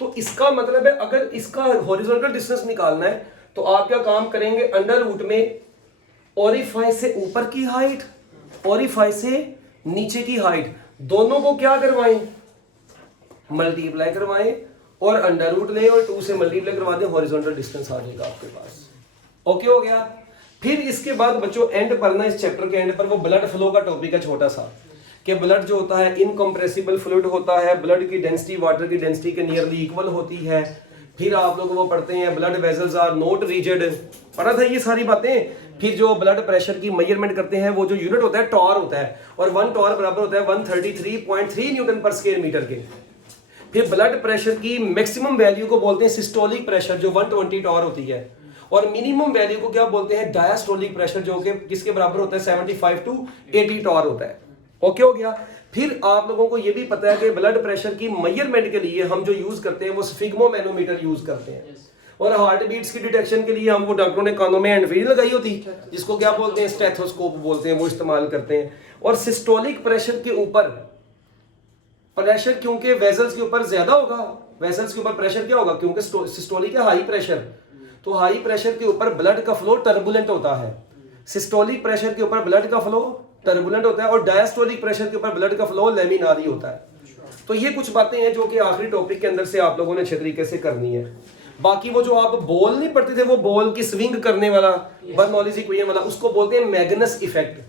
तो इसका मतलब है अगर इसका हॉरिजॉन्टल डिस्टेंस निकालना है तो आप क्या काम करेंगे, अंडर रूट में ओरिफाइस से ऊपर की हाइट, ओरिफाइस से नीचे की हाइट, दोनों को क्या करवाएं, मल्टीप्लाई करवाएं और अंडर रूट लें और 2 से मल्टीप्लाई करवा दें, हॉरिजॉन्टल डिस्टेंस आ जाएगा आपके पास। ओके हो गया। फिर इसके बाद बच्चों एंड पर ना, इस चैप्टर के एंड पर वो ब्लड फ्लो का टॉपिक है छोटा सा, कि ब्लड जो होता है इनकम्प्रेसिबल फ्लूइड होता है, ब्लड की डेंसिटी वाटर की डेंसिटी के नियरली इक्वल होती है। फिर आप लोग वो पढ़ते हैं blood vessels are not rigid, पढ़ा था ये सारी बातें। फिर जो ब्लड प्रेशर की मेजरमेंट करते हैं वो जो यूनिट होता है टॉर होता है, और 1 टॉर बराबर होता है 133.3 न्यूटन पर स्क्वायर मीटर के। फिर ब्लड प्रेशर की मैक्सिमम वैल्यू को बोलते हैं सिस्टोलिक प्रेशर जो 120 टॉर होती है, और मिनिमम वैल्यू को क्या बोलते हैं, डायस्टोलिक प्रेशर जो कि किसके बराबर होता है 75 टू 80 टॉर होता है। ओके हो गया। फिर आप लोगों को ये भी पता है कि ब्लड प्रेशर की मेजरमेंट के लिए हम जो यूज करते हैं वो स्फिग्मोमैनोमीटर यूज करते हैं, और हार्ट बीट्स की डिटेक्शन के लिए हम वो डॉक्टरों ने कानों में हैंड फ्री लगाई होती जिसको क्या बोलते हैं, स्टेथोस्कोप बोलते हैं, वो इस्तेमाल करते हैं। और सिस्टोलिक प्रेशर के ऊपर प्रेशर क्योंकि वेसल्स के ऊपर ज्यादा होगा, वेसल्स के ऊपर प्रेशर क्या होगा, क्योंकि सिस्टोलिक है हाई प्रेशर, तो हाई प्रेशर के ऊपर ब्लड का फ्लो टर्बुलेंट होता है, सिस्टोलिक प्रेशर के ऊपर ब्लड का फ्लो टर्बुलेंट होता है, और डायस्टोलिक प्रेशर के ऊपर ब्लड का फ्लो लेमिनारी होता है। तो ये कुछ बातें हैं जो कि आखिरी टॉपिक के अंदर से आप लोगों ने अच्छे तरीके से करनी है। बाकी वो जो आप बॉल नहीं पढ़ते थे, वो बॉल की स्विंग करने वाला बर्नौलीज इक्वेशन वाला, उसको बोलते हैं मैग्नस इफेक्ट,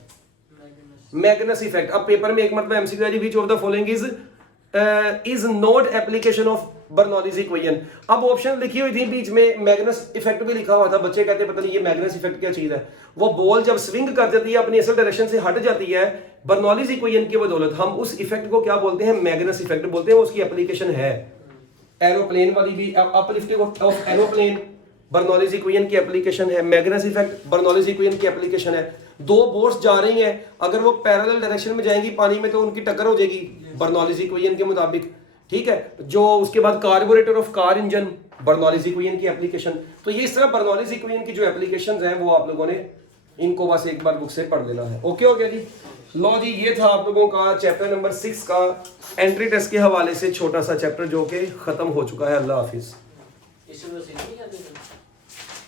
मैग्नस इफेक्ट। अब पेपर में एक मतलब एमसीक्यू है, which of the following is not application of Bernoulli's equation. अब ऑप्शन लिखी हुई थी बीच में, मैग्नस इफेक्ट भी लिखा हुआ था, बच्चे कहते पता नहीं ये मैग्नस इफेक्ट क्या चीज है। वो बॉल जब स्विंग कर जाती है अपनी असल डायरेक्शन से हट जाती है बर्नौलीज इक्वेशन की बदौलत, हम उस इफेक्ट को क्या बोलते हैं, मैग्नस इफेक्ट बोलते हैं। उसकी एप्लीकेशन है एरोप्लेन वाली भी, uplifting of aeroplane Bernoulli's equation की एप्लीकेशन है, मैग्नस इफेक्ट बर्नौलीज इक्वेशन की एप्लीकेशन है। दो बोट्स जा रही हैं, अगर वो पैरेलल डायरेक्शन में जाएंगी पानी में तो उनकी टक्कर हो जाएगी बर्नौलीज इक्वेशन के मुताबिक, ठीक है। जो उसके बाद carburettor of car engine, Bernoulli's equation की एप्लीकेशन। तो ये इस तरह बर्नौलीज इक्वेशन की जो एप्लीकेशंस हैं वो आप लोगों ने इनको बस एक बार बुक से पढ़ लेना है। ओके हो गया जी। लो जी, ये था आप लोगों का चैप्टर नंबर 6 का एंट्री टेस्ट के हवाले से छोटा सा चैप्टर जो कि खत्म हो चुका है। अल्लाह हाफिज। इससे तो सीधी नहीं जाती।